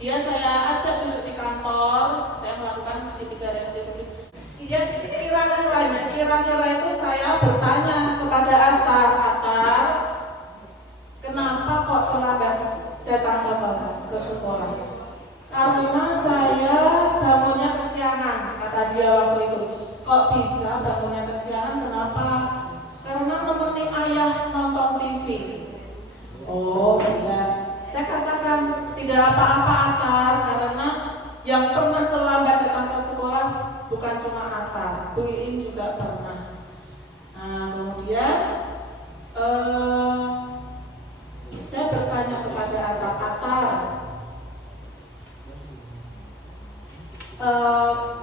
dia saya ajak duduk di kantor, saya melakukan segitiga restitusi. Dia kira-kira itu saya bertanya kepada Atar, kenapa kok terlambat datang ke kelas, ke sekolah? Karena saya bangunnya kesiangan, kata dia waktu itu. Kok bisa bangunnya kesiangan? Kenapa? Karena nemenin ayah nonton TV. Oh iya, saya katakan tidak apa-apa Atar, karena yang pernah terlambat datang ke sekolah bukan cuma Atar, Bu Iin juga pernah. Nah kemudian saya bertanya kepada Atar,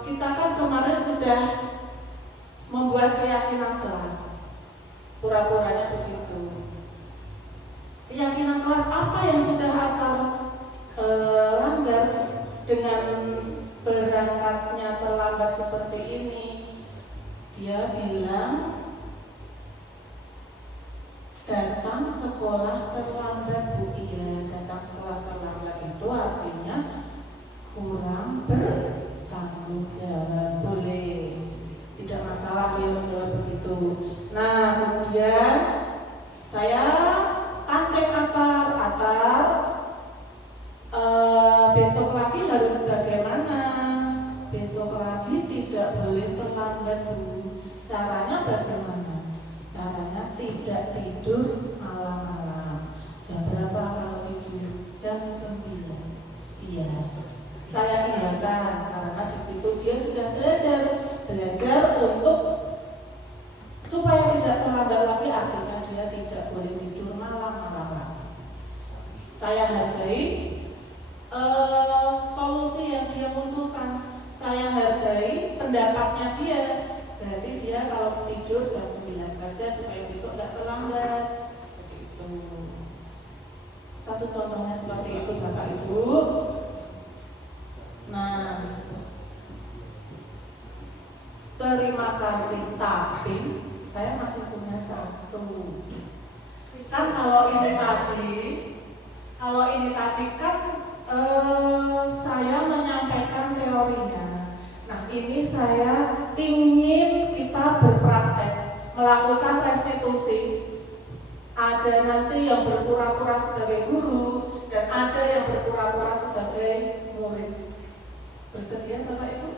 kita kan kemarin sudah membuat keyakinan kelas, pura-puranya begitu. Keyakinan kelas apa yang sudah Atar langgar dengan berangkatnya terlambat seperti ini? Dia bilang, datang sekolah terlambat Bu. Iya, datang sekolah terlambat itu pagi tidak boleh terlambat Bu. Caranya bagaimana? Caranya tidak tidur malam-malam. Jam berapa kalau tidur? Jam 9. Iya, saya iyakan karena di situ dia sudah belajar untuk supaya tidak terlambat lagi, artinya dia tidak boleh tidur malam-malam lagi. Saya hargai solusi yang dia munculkan. Saya hargai pendapatnya dia. Berarti dia kalau tidur jam 9 saja supaya besok tidak terlambat. Seperti itu. Satu contohnya seperti itu Bapak Ibu. Nah, terima kasih, tapi saya masih punya satu. Kan kalau ini tadi kan saya menyampaikan teorinya. Nah, ini saya ingin kita berpraktek melakukan restitusi. Ada nanti yang berpura-pura sebagai guru dan ada yang berpura-pura sebagai murid. Bersedia Bapak Ibu?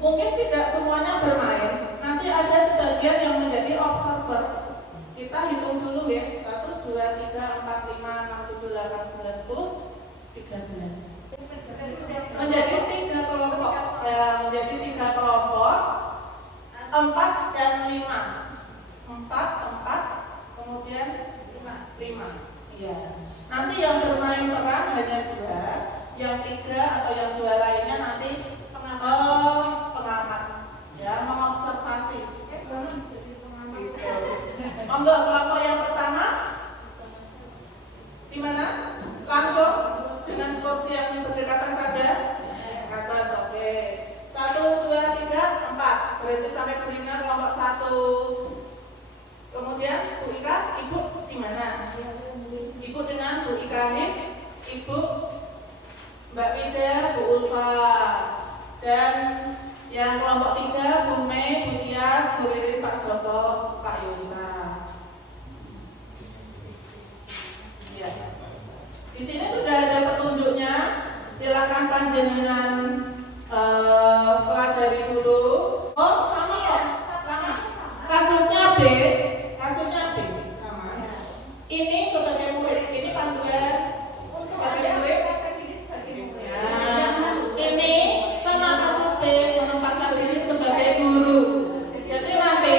Mungkin tidak semuanya bermain. Nanti ada sebagian yang menjadi observer. Kita hitung dulu ya. 1, 2, 3, 4, 5, 6, 7, 8, 9, 10, 13. Menjadi 3 kelompok. Ya, menjadi 3 kelompok. 4 dan 5. 4, kemudian 5. Iya. Nanti yang bermain peran hanya 2. Yang 3 atau yang 2 lainnya nanti pengamat, ya, mengobservasi. Monggo kelompok yang pertama, di mana? Langsung dengan kursi yang berdekatan saja. Berdekatan, oke. 1, 2, 3, 4. Berhenti sampai Bu Ina kelompok 1. Kemudian Bu Ika, Ibu di mana? Ibu dengan Bu Ika Hid, Ibu Mbak Wida, Bu Ulfa, dan yang kelompok 3 Bu Mei, Bu Tias, Bu Ririn, Pak Joko, Pak Yosa. Ya. Di sini sudah ada petunjuknya. Silakan panjenengan pelajari dulu. Oh, sama kok. Sama. Kasusnya B sama. Ini sebagai murid, ini panduan sebagai murid. Ini sama kasus B, menempatkan diri sebagai guru. Jadi nanti,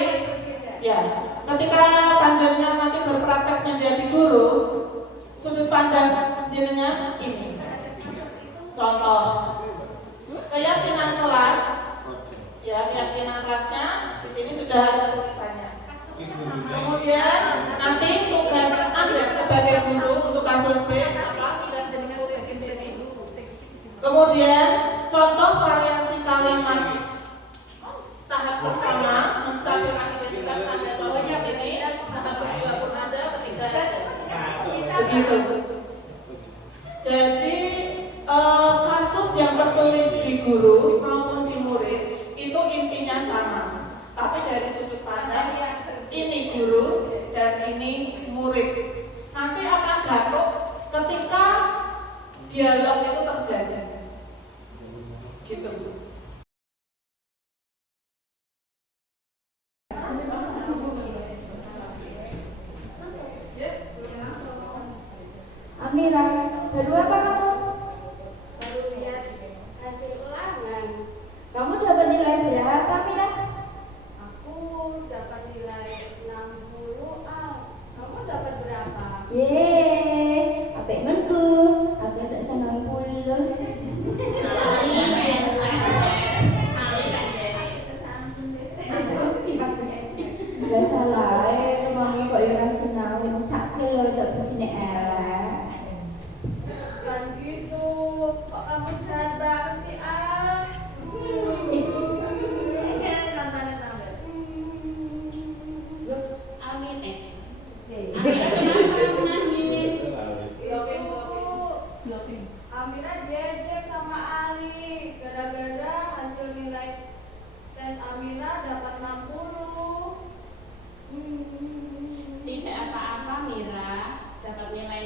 ya, ketika panjenengan nanti berpraktek menjadi guru, sudut pandang jenengan ini. Contoh, keyakinan kelas, ya, keyakinan kelasnya di sini sudah ada tulisannya. Kemudian nanti tugas Anda sebagai guru untuk kasus B apa sudah ditulis di sini. Kemudian contoh variasi kalimat tahap pertama menstabilkan identitas Anda, contohnya sini. Tahap kedua pun ada, ketiga ada. Begitu. Jadi kasus yang tertulis di guru maupun di murid itu intinya sama, tapi dari sudut pandang ini guru dan ini murid. Nanti akan gaduh ketika dialog itu terjadi. Gitu. Amira, baru apa kamu? Baru lihat hasil ulangan. Kamu dapat nilai berapa, Amira? Aku dapat nilai 60 A. Kamu dapat berapa? Yeay, apik ngonku. Aku tak senang puluh. Gak salah, rumangi kok ya senang. Sakit loh tak bersini elek. Bukan gitu. Kok kamu jahat banget sih, Al? Loh, Amin kenapa nangis? Amira diejek sama Ali gara-gara hasil nilai tes Amira dapat 60. Tidak apa-apa Mira, dapat nilai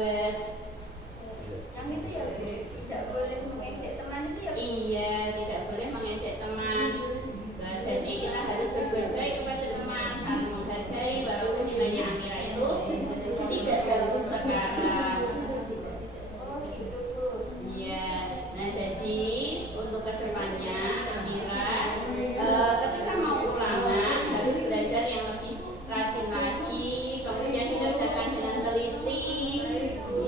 buat. Yang itu ya tidak boleh mengejek teman itu ya. Iya, tidak boleh mengejek teman. Nah, jadi kita harus berbuat baik kepada teman, saling menghargai walaupun nilainya Amira itu tidak bagus sekarang. Oh gitu Bu. Iya. Nah, jadi untuk kedepannya Amira ketika mau ulangan harus belajar yang lebih rajin lagi, kemudian dikerjakan dengan teliti.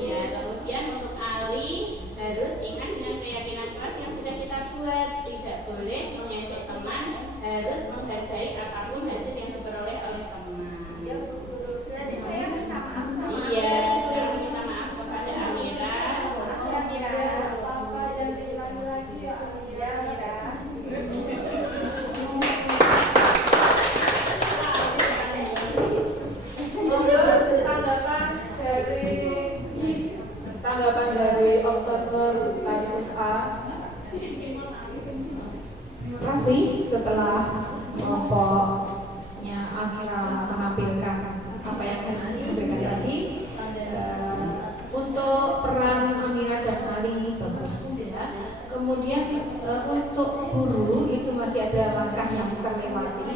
Ya, kemudian untuk Ali harus ingat dengan keyakinan keras yang sudah kita buat, tidak boleh mengejek teman, harus menghargai apapun hasil yang diperoleh oleh teman. Ya Bu Guru. Berarti saya minta maaf sama Iya, sekarang minta maaf kepada Amira. Ya Mira. Apa yang diulangi lagi ya? Ya Mira. Tanggapan dari observer kasus A. Terima kasih setelah kelompoknya Amira menampilkan apa yang harus disampaikan tadi. Untuk peran Amira dan Ali bagus ya. Kemudian untuk guru itu masih ada langkah yang terlewati,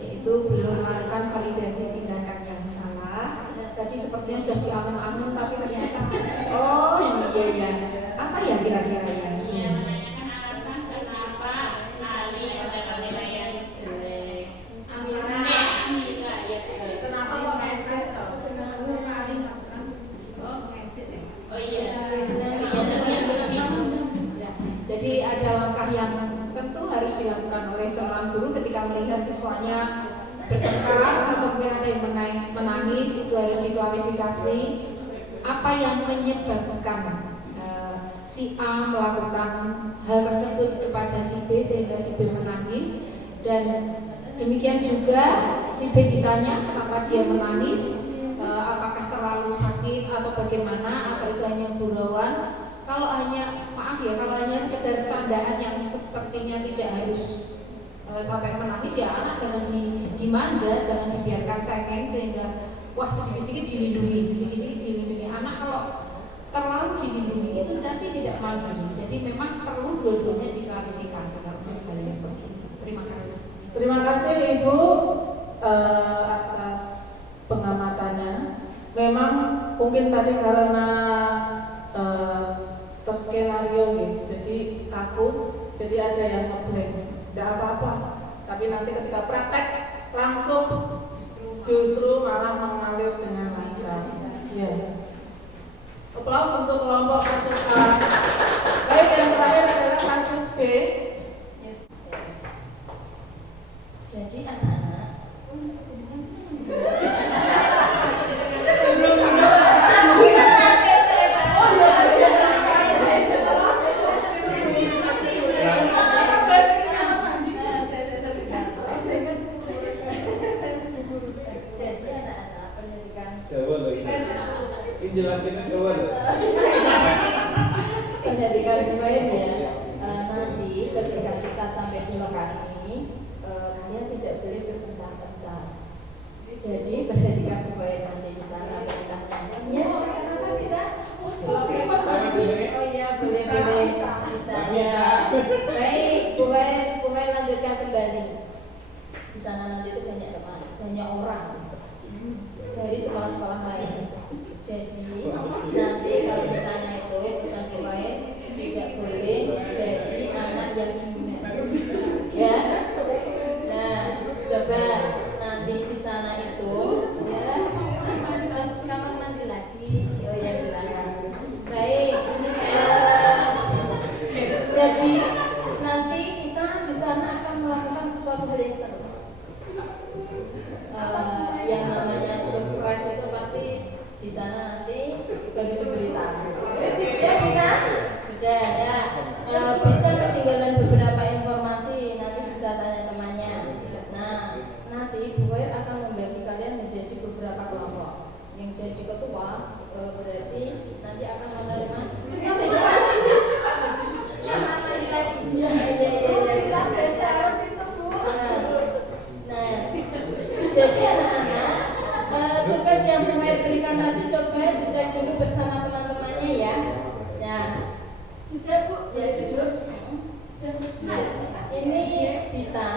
yaitu belum melakukan validasi tindakan yang salah. Tadi sepertinya sudah diangen-angen tapi ternyata oh iya apa ya kira-kira ya? Iya, menanyakan alasan kenapa Ali mendapat nilai yang jelek. Amira, ya betul. Kenapa kok ngecek? Oh iya, yang belum itu. Ya, jadi ada langkah yang tentu harus dilakukan oleh seorang guru ketika melihat siswanya bertengkar atau mungkin ada yang menangis, itu harus diklarifikasi apa yang menyebabkan si A melakukan hal tersebut kepada si B sehingga si B menangis, dan demikian juga si B ditanya kenapa dia menangis, apakah terlalu sakit atau bagaimana, atau itu hanya gurauan. Kalau hanya kalau hanya sekedar candaan yang sepertinya tidak harus sampai menangis, ya anak jangan dimanja, jangan dibiarkan cengeng sehingga wah sedikit-sedikit dilindungi. Anak kalau terlalu dilindungi itu nanti tidak mandiri. Jadi memang perlu dua-duanya diklarifikasi kalau menurut saya seperti itu. Terima kasih. Terima kasih Ibu atas pengamatannya. Memang mungkin tadi karena terskenario gitu, jadi kaku, jadi ada yang ngeblank. Tidak apa-apa. Tapi nanti ketika praktek langsung justru malah mengalir dengan lancar. Ya. Aplaus untuk kelompok kasus A. Baik, yang terakhir adalah kasus B. Jadi anak-anak Jelasinnya coba deh. pendidikan kemarin ya, nanti ketika kita sampai di lokasi kalian tidak boleh berpencar-pencar. Jadi perhatikan baik nanti di sana perintahnya. Ya, kenapa kita? Oh iya, boleh kita ya. Baik, bukan lanjutkan kembali. Di sana nanti itu banyak teman, banyak orang dari sekolah-sekolah lain. Jadi nanti kalau di sana itu pesan pemain tidak boleh jadi anak yang dominan, ya. Nah, coba nanti di sana itu ya kamar mandi lagi. Oh ya silakan. Baik. Jadi nanti kita di sana akan melakukan sesuatu hal yang seru. Yang namanya surprise itu pasti di sana nanti baru berita. Sudah kita? Sudah ya. Kita ketinggalan beberapa informasi, nanti bisa tanya temannya. Nah, nanti Bu Wair akan membagi kalian menjadi beberapa kelompok. Yang jadi ketua berarti nanti akan menerima sebentar ya. Iya. Nah, jadi anak-anak tugas yang Bu Wair berikan nanti coba dicek dulu bersama Ya duduk. Nah, ini Bita.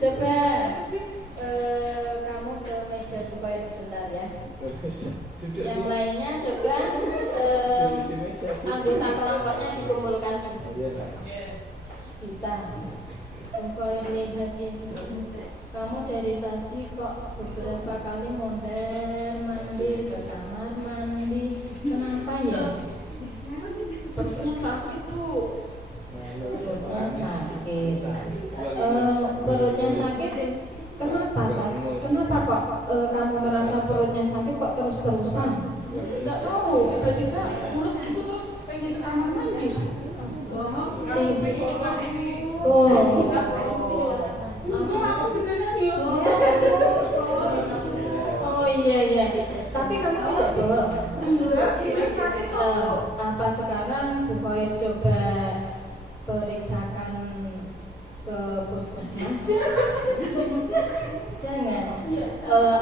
Coba kamu ke meja buka sebentar ya. Yang lainnya coba anggota kelompoknya dikumpulkan dulu. Bita, engkau lihat ini. Kamu dari tadi kok beberapa kali mondar mandir ke kamar mandi. Kenapa ya? Perutnya sakit Bu. Perutnya sakit. Perutnya sakit. Kenapa Pak? Kenapa kok kamu merasa perutnya sakit kok terus-terusan? Nggak tahu, tiba-tiba mulus gitu terus pengen ke kamar mandi. Oh. Enggak, aku beneran ya. Oh iya. Tapi kamu tidak bawa. Enggak, ini sakit kok. Apa sekarang Bu Koir coba periksakan ke puskesmas? Jangan.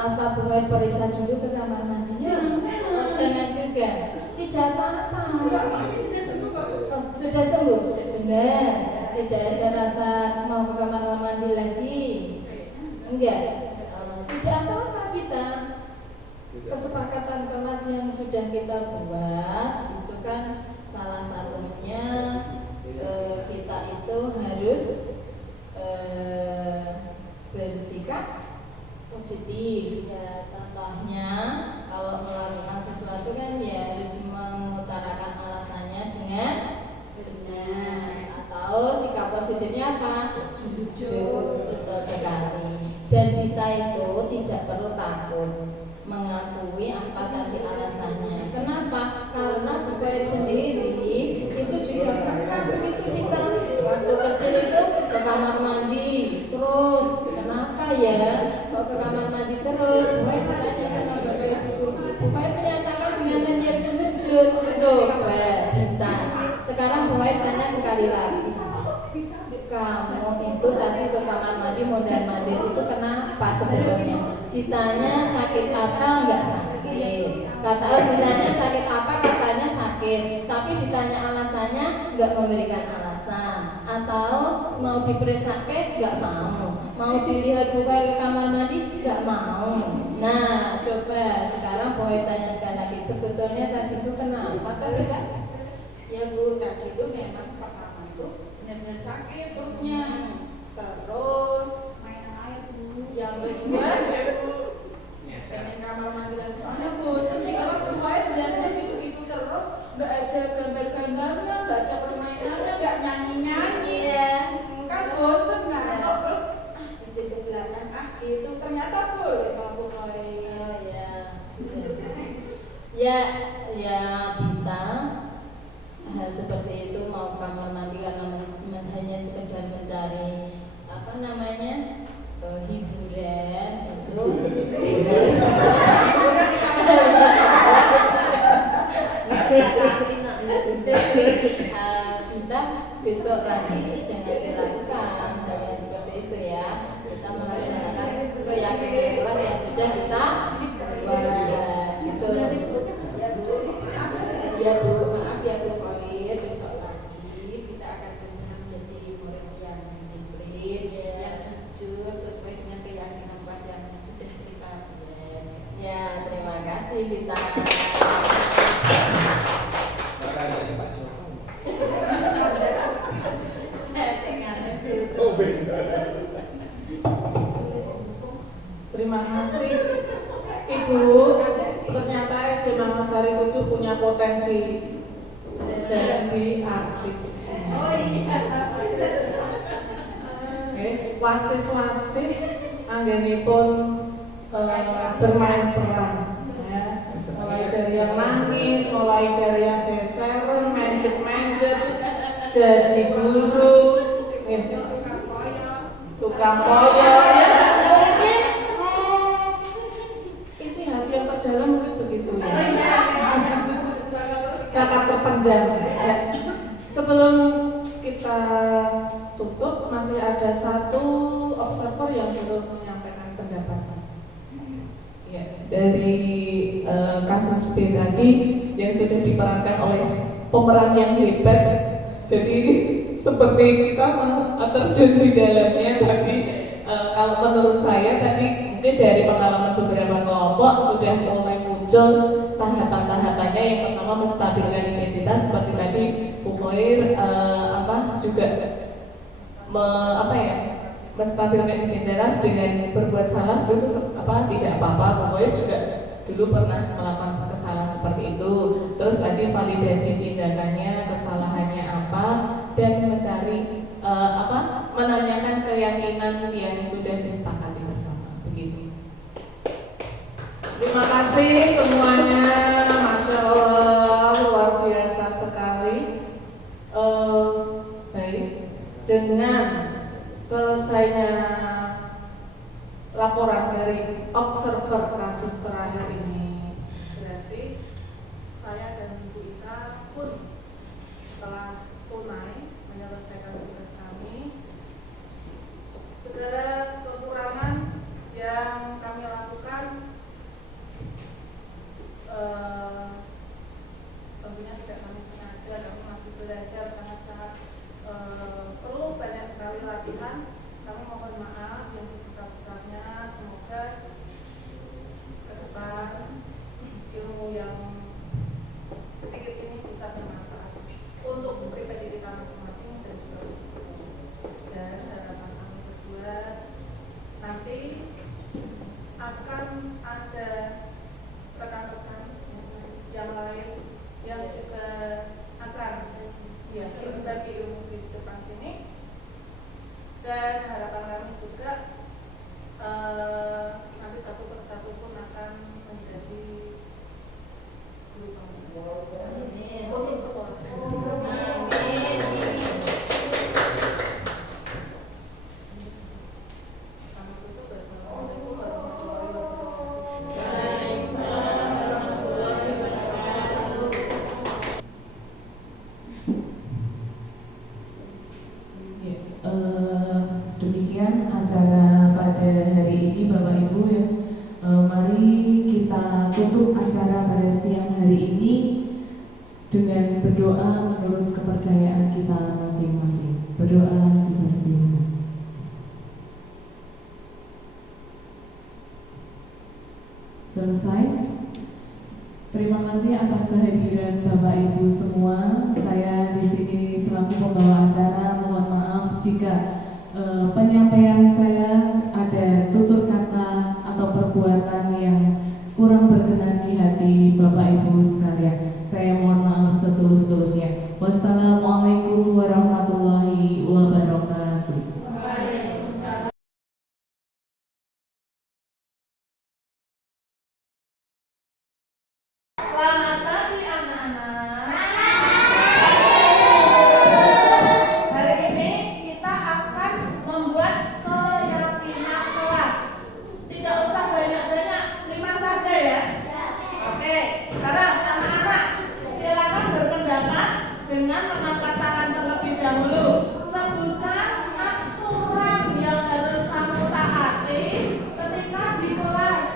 Apa Bu Koir periksa dulu ke kamar mandinya? Jangan juga. Tidak apa-apa. Sudah sembuh kok. Oh, sudah sembuh. Benar. Tidak ada rasa mau ke kamar mandi lagi. Enggak. Tidak apa-apa kita. Kesepakatan kelas yang sudah kita buat itu kan salah satunya kita itu harus bersikap positif ya. Contohnya kalau melakukan sesuatu kan ya harus mengutarakan alasannya dengan benar, atau sikap positifnya apa? Jujur. Betul sekali. Dan kita itu tidak perlu takut mengakui apa tadi alasannya. Kenapa? Karena Bu Koir sendiri itu juga pernah begitu kita waktu kecil itu ke kamar mandi terus. Kenapa ya kok ke kamar mandi terus? Bu Koir bertanya sama Bapak Ibu. Bu Koir menyatakan dengan yang jujur. Coba kita. Sekarang Bu Koir tanya sekali lagi. Kamu itu tadi ke kamar mandi mondar mandir itu kenapa sebetulnya? Ditanya sakit apa enggak sakit. Ditanya sakit apa katanya sakit. Tapi ditanya alasannya enggak memberikan alasan. Atau mau diperiksa enggak mau. Mau dilihat Bu Koir ke kamar mandi enggak mau. Nah, coba sekarang Bu Koir tanya sekali lagi. Sebetulnya tadi itu kenapa tadi kan? Ya Bu, tadi itu memang pertama itu benar-benar sakit perutnya. Terus yang kedua pengen kamar mandi lagi soalnya bosan di kelas Bu Koir biasanya gitu-gitu terus, nggak ada gambar-gambarnya, nggak ada permainannya, nggak nyanyi-nyanyi ya. Kan bosan kan, terus izin ke belakang gitu. Ternyata boleh sama Bu Koir. Oh ya. Ya Bita. Seperti itu mau kamar mandi karena hanya sekedar mencari apa namanya hiburan itu. Kita besok lagi jangan dilakukan hal yang seperti itu ya. Kita melaksanakan keyakinan kelas yang sudah kita buat gitu. Ya Bu, maaf ya Bu Koir, besok lagi kita akan berusaha menjadi murid yang disiplin, yang jujur sesuai dengan keyakinan kelas yang sudah kita buat. Ya, terima kasih Bita. Terima kasih Ibu. Ternyata SD Mangasari 7 punya potensi jadi artis. Wasis-wasis anggenipun bermain peran ya. Mulai dari yang nangis, mulai dari yang beseren, menjet-menjet, jadi guru, tukang poyo ya. Mungkin isi hati yang terdalam mungkin begitu ya. Kakak terpendam ya. Sebelum kita tutup masih ada satu observer yang belum menyampaikan pendapatnya. Ya, dari kasus B tadi yang sudah diperankan oleh pemeran yang hebat Jadi seperti kita terjun di dalamnya tadi. Kalau menurut saya tadi mungkin dari pengalaman beberapa kelompok sudah mulai muncul tahapan-tahapannya. Yang pertama menstabilkan identitas seperti tadi Bu Khoir juga menstabilkan identitas dengan berbuat salah itu tidak apa-apa. Bu Khoir juga dulu pernah melakukan kesalahan seperti itu. Terus tadi validasi tindakannya, kesalahannya apa, dan mencari menanyakan keyakinan yang sudah disepakati bersama. Begitu. Terima kasih semuanya, Masya Allah, luar biasa sekali. Baik, dengan selesainya laporan dari observer kasus terakhir ini, berarti saya dan Bu Ika pun telah tunai menyelesaikan tugas kami. Segala kekurangan yang kami lakukan tentunya tidak kami sengaja, kami masih belajar sangat-sangat perlu banyak sekali latihan. Kami mohon maaf yang sebesar-besarnya. Semoga ke depan ilmu yang sedikit ini bisa bermanfaat untuk pribadi kita masing-masing dan juga untuk dan harapan kami berdua nanti akan ada rekan-rekan yang lain yang juga akan berbagi ilmu di depan sini, dan harapan kami juga nanti satu persatu pun akan menjadi guru kamu untuk sekolah. Demikian acara pada hari ini Bapak Ibu ya. Mari kita tutup acara pada siang hari ini dengan berdoa menurut kepercayaan kita masing-masing. Berdoa dibersihin. Selesai. Terima kasih atas kehadiran Bapak Ibu semua. Saya di sini selaku pembawa acara mohon maaf jika penyampaian saya ada tutur kata atau perbuatan yang kurang berkenan di hati Bapak Ibu sekalian. Saya mohon maaf setulus-tulusnya. Wassalamualaikum warahmatullahi wabarakatuh. Selamat pagi anak-anak. Hari ini kita akan membuat keyakinan kelas. Tidak usah banyak-banyak, 5 saja ya. Oke, sekarang anak-anak silakan berpendapat dengan mengangkat tangan terlebih dahulu. Sebutkan aturan yang harus kamu taati ketika di kelas.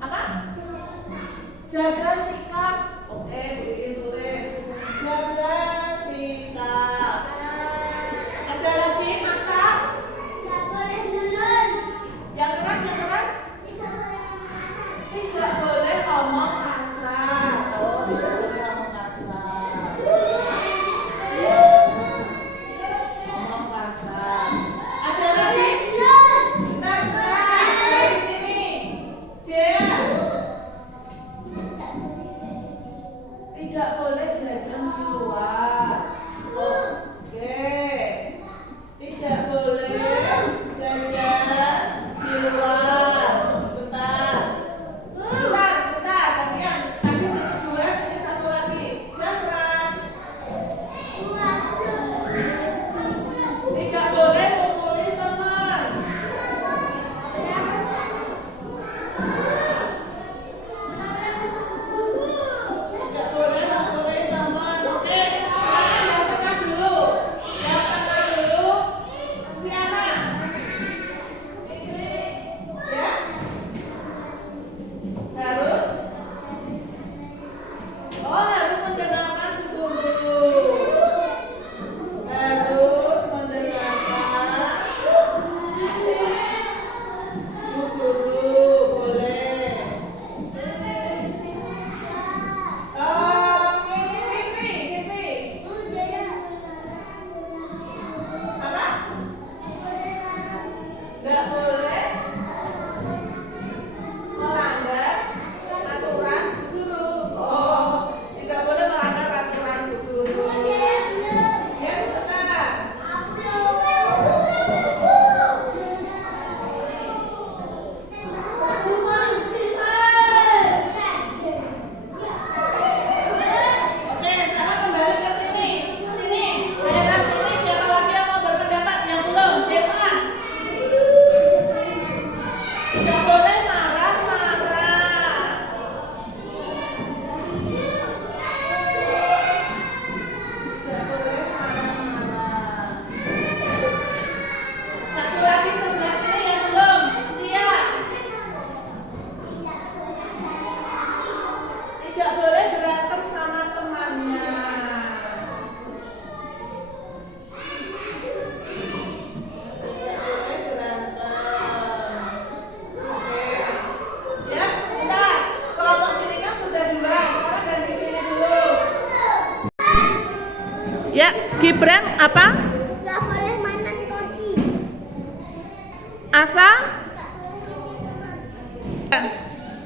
Apa? Jaga sikap. Oke, bikin tulis. Jaga sikap. Ada lagi kata? Yang keras. Tidak boleh ngomong kasar. Oh, tidak boleh ngomong kasar. Ngomong kasar. Ada lagi? Dari sini. J.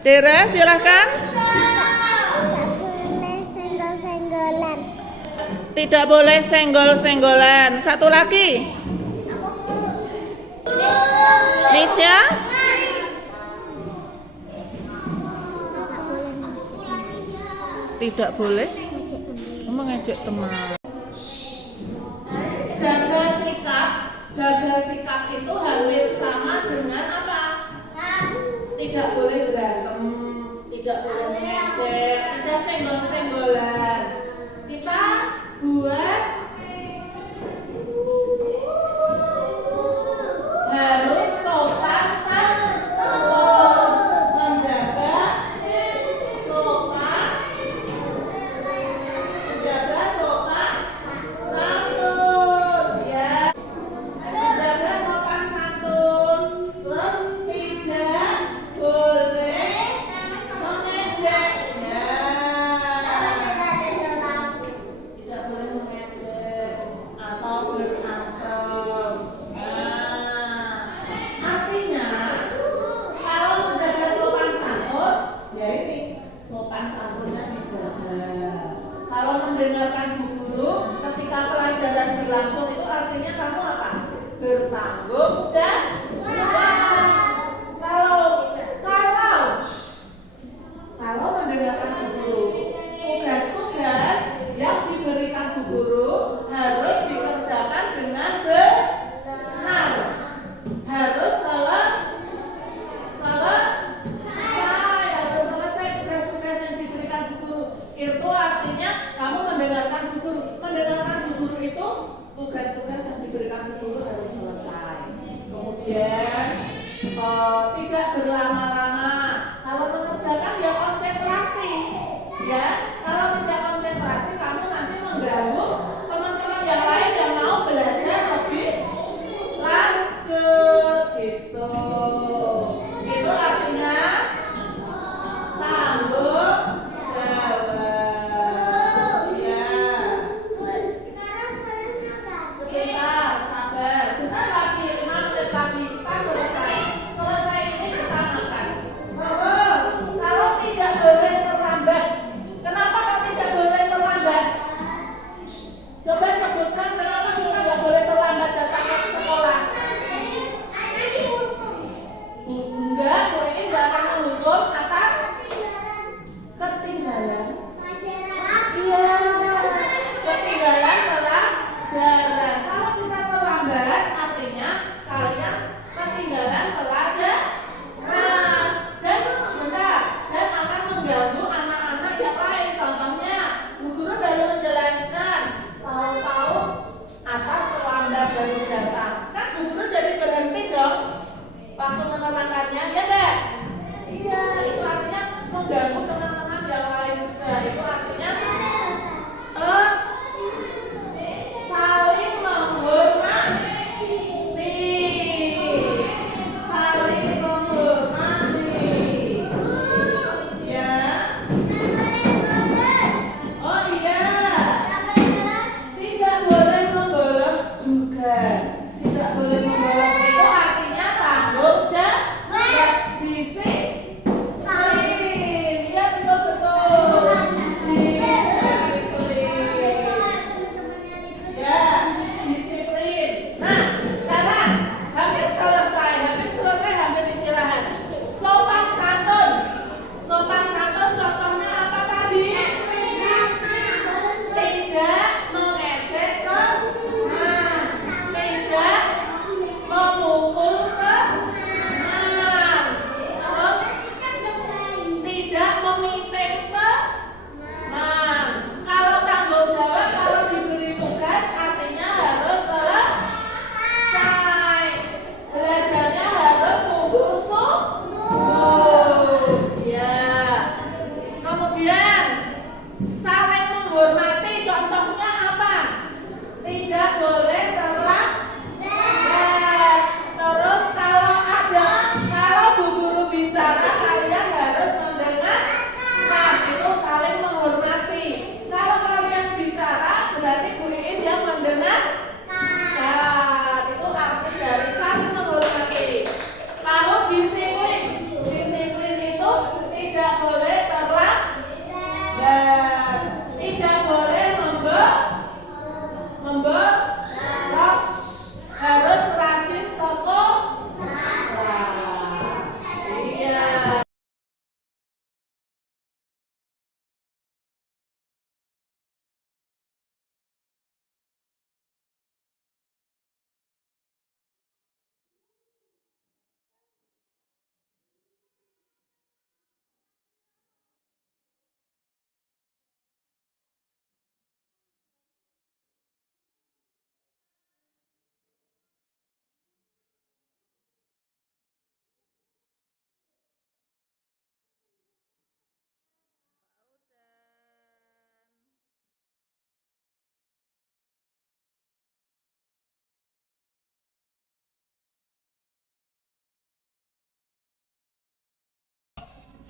Dera, silahkan. Tidak boleh senggol-senggolan. Satu lagi. Nisha? Tidak boleh mengejek teman. Jaga sikap itu hampir sama dengan apa? Tidak boleh berantem, tidak boleh mengejek, tidak senggol-senggolan. Kita buat harus sopan santun, menjaga sopan santun, ya. Menjaga sopan santun, terus tidak boleh mengejek, ya. Tidak boleh mengejek atau berantem. Artinya kalau menjaga sopan santun, ya ini sopan santunnya dijaga. Kalau mendengarkan bu guru ketika pelajaran berlangsung itu artinya kamu apa? Bertanggung jawab. Kalau mendengarkan bu guru, tugas-tugas yang diberikan bu guru harus dikerjakan dengan benar, harus selesai tugas-tugas yang diberikan bu guru. Itu artinya kamu mendengarkan bu guru. Mendengarkan bu guru itu tugas-tugas yang diberikan bu guru harus selesai. Kemudian tidak berlama-lama. Kalau mengerjakan ya konsentrasi, ya. Kalau tidak konsentrasi kamu nanti mengganggu teman-teman yang lain yang mau belajar lebih lanjut gitu. Itu artinya tanggung jawab, ya. Sebentar, sabar. Bentar lagi, 5 menit lagi kita selesai. Selesai ini kita makan. Terus, kalau tidak boleh terlambat. Kenapa kok tidak boleh terlambat? Coba sebutkan kenapa kita nggak boleh terlambat datang ke sekolah. Enggak, gue ini nggak akan menghukum kata ketinggalan. Iya, ketinggalan pelajaran. Kalau kita terlambat, artinya kalian ketinggalan pelajaran. Dan sebentar, dan akan mengganggu anak-anak yang lain. Contohnya, bu guru baru menjelaskan, tahu-tahu atau terlambat baru datang. Kan bu guru jadi berhenti dong waktu menerangkannya, ya enggak? Iya, itu artinya mengganggu teman-teman yang lain juga. Itu artinya saling menghormati, ya. Oh iya, tidak boleh membolos juga. Tidak boleh membolos itu artinya tanggung jawab, disiplin, ya.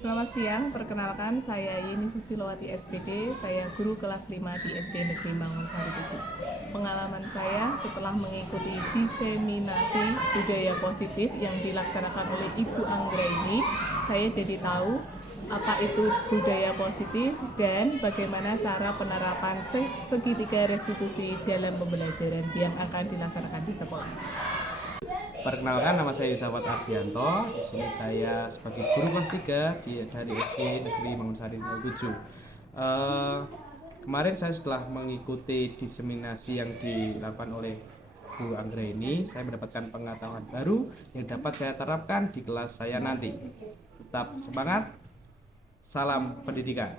Selamat siang, perkenalkan saya Yeni Susilowati SPD, saya guru kelas 5 di SD Negeri Mangunsari 7. Pengalaman saya setelah mengikuti diseminasi budaya positif yang dilaksanakan oleh Ibu Anggraini, saya jadi tahu apa itu budaya positif dan bagaimana cara penerapan segitiga restitusi dalam pembelajaran yang akan dilaksanakan di sekolah. Perkenalkan, nama saya Yusafat Ardianto. Di sini saya sebagai guru kelas 3 dari SD Negeri Mangunsari 7. Kemarin saya setelah mengikuti diseminasi yang dilakukan oleh Bu Anggraini, saya mendapatkan pengetahuan baru yang dapat saya terapkan di kelas saya nanti. Tetap semangat, salam pendidikan.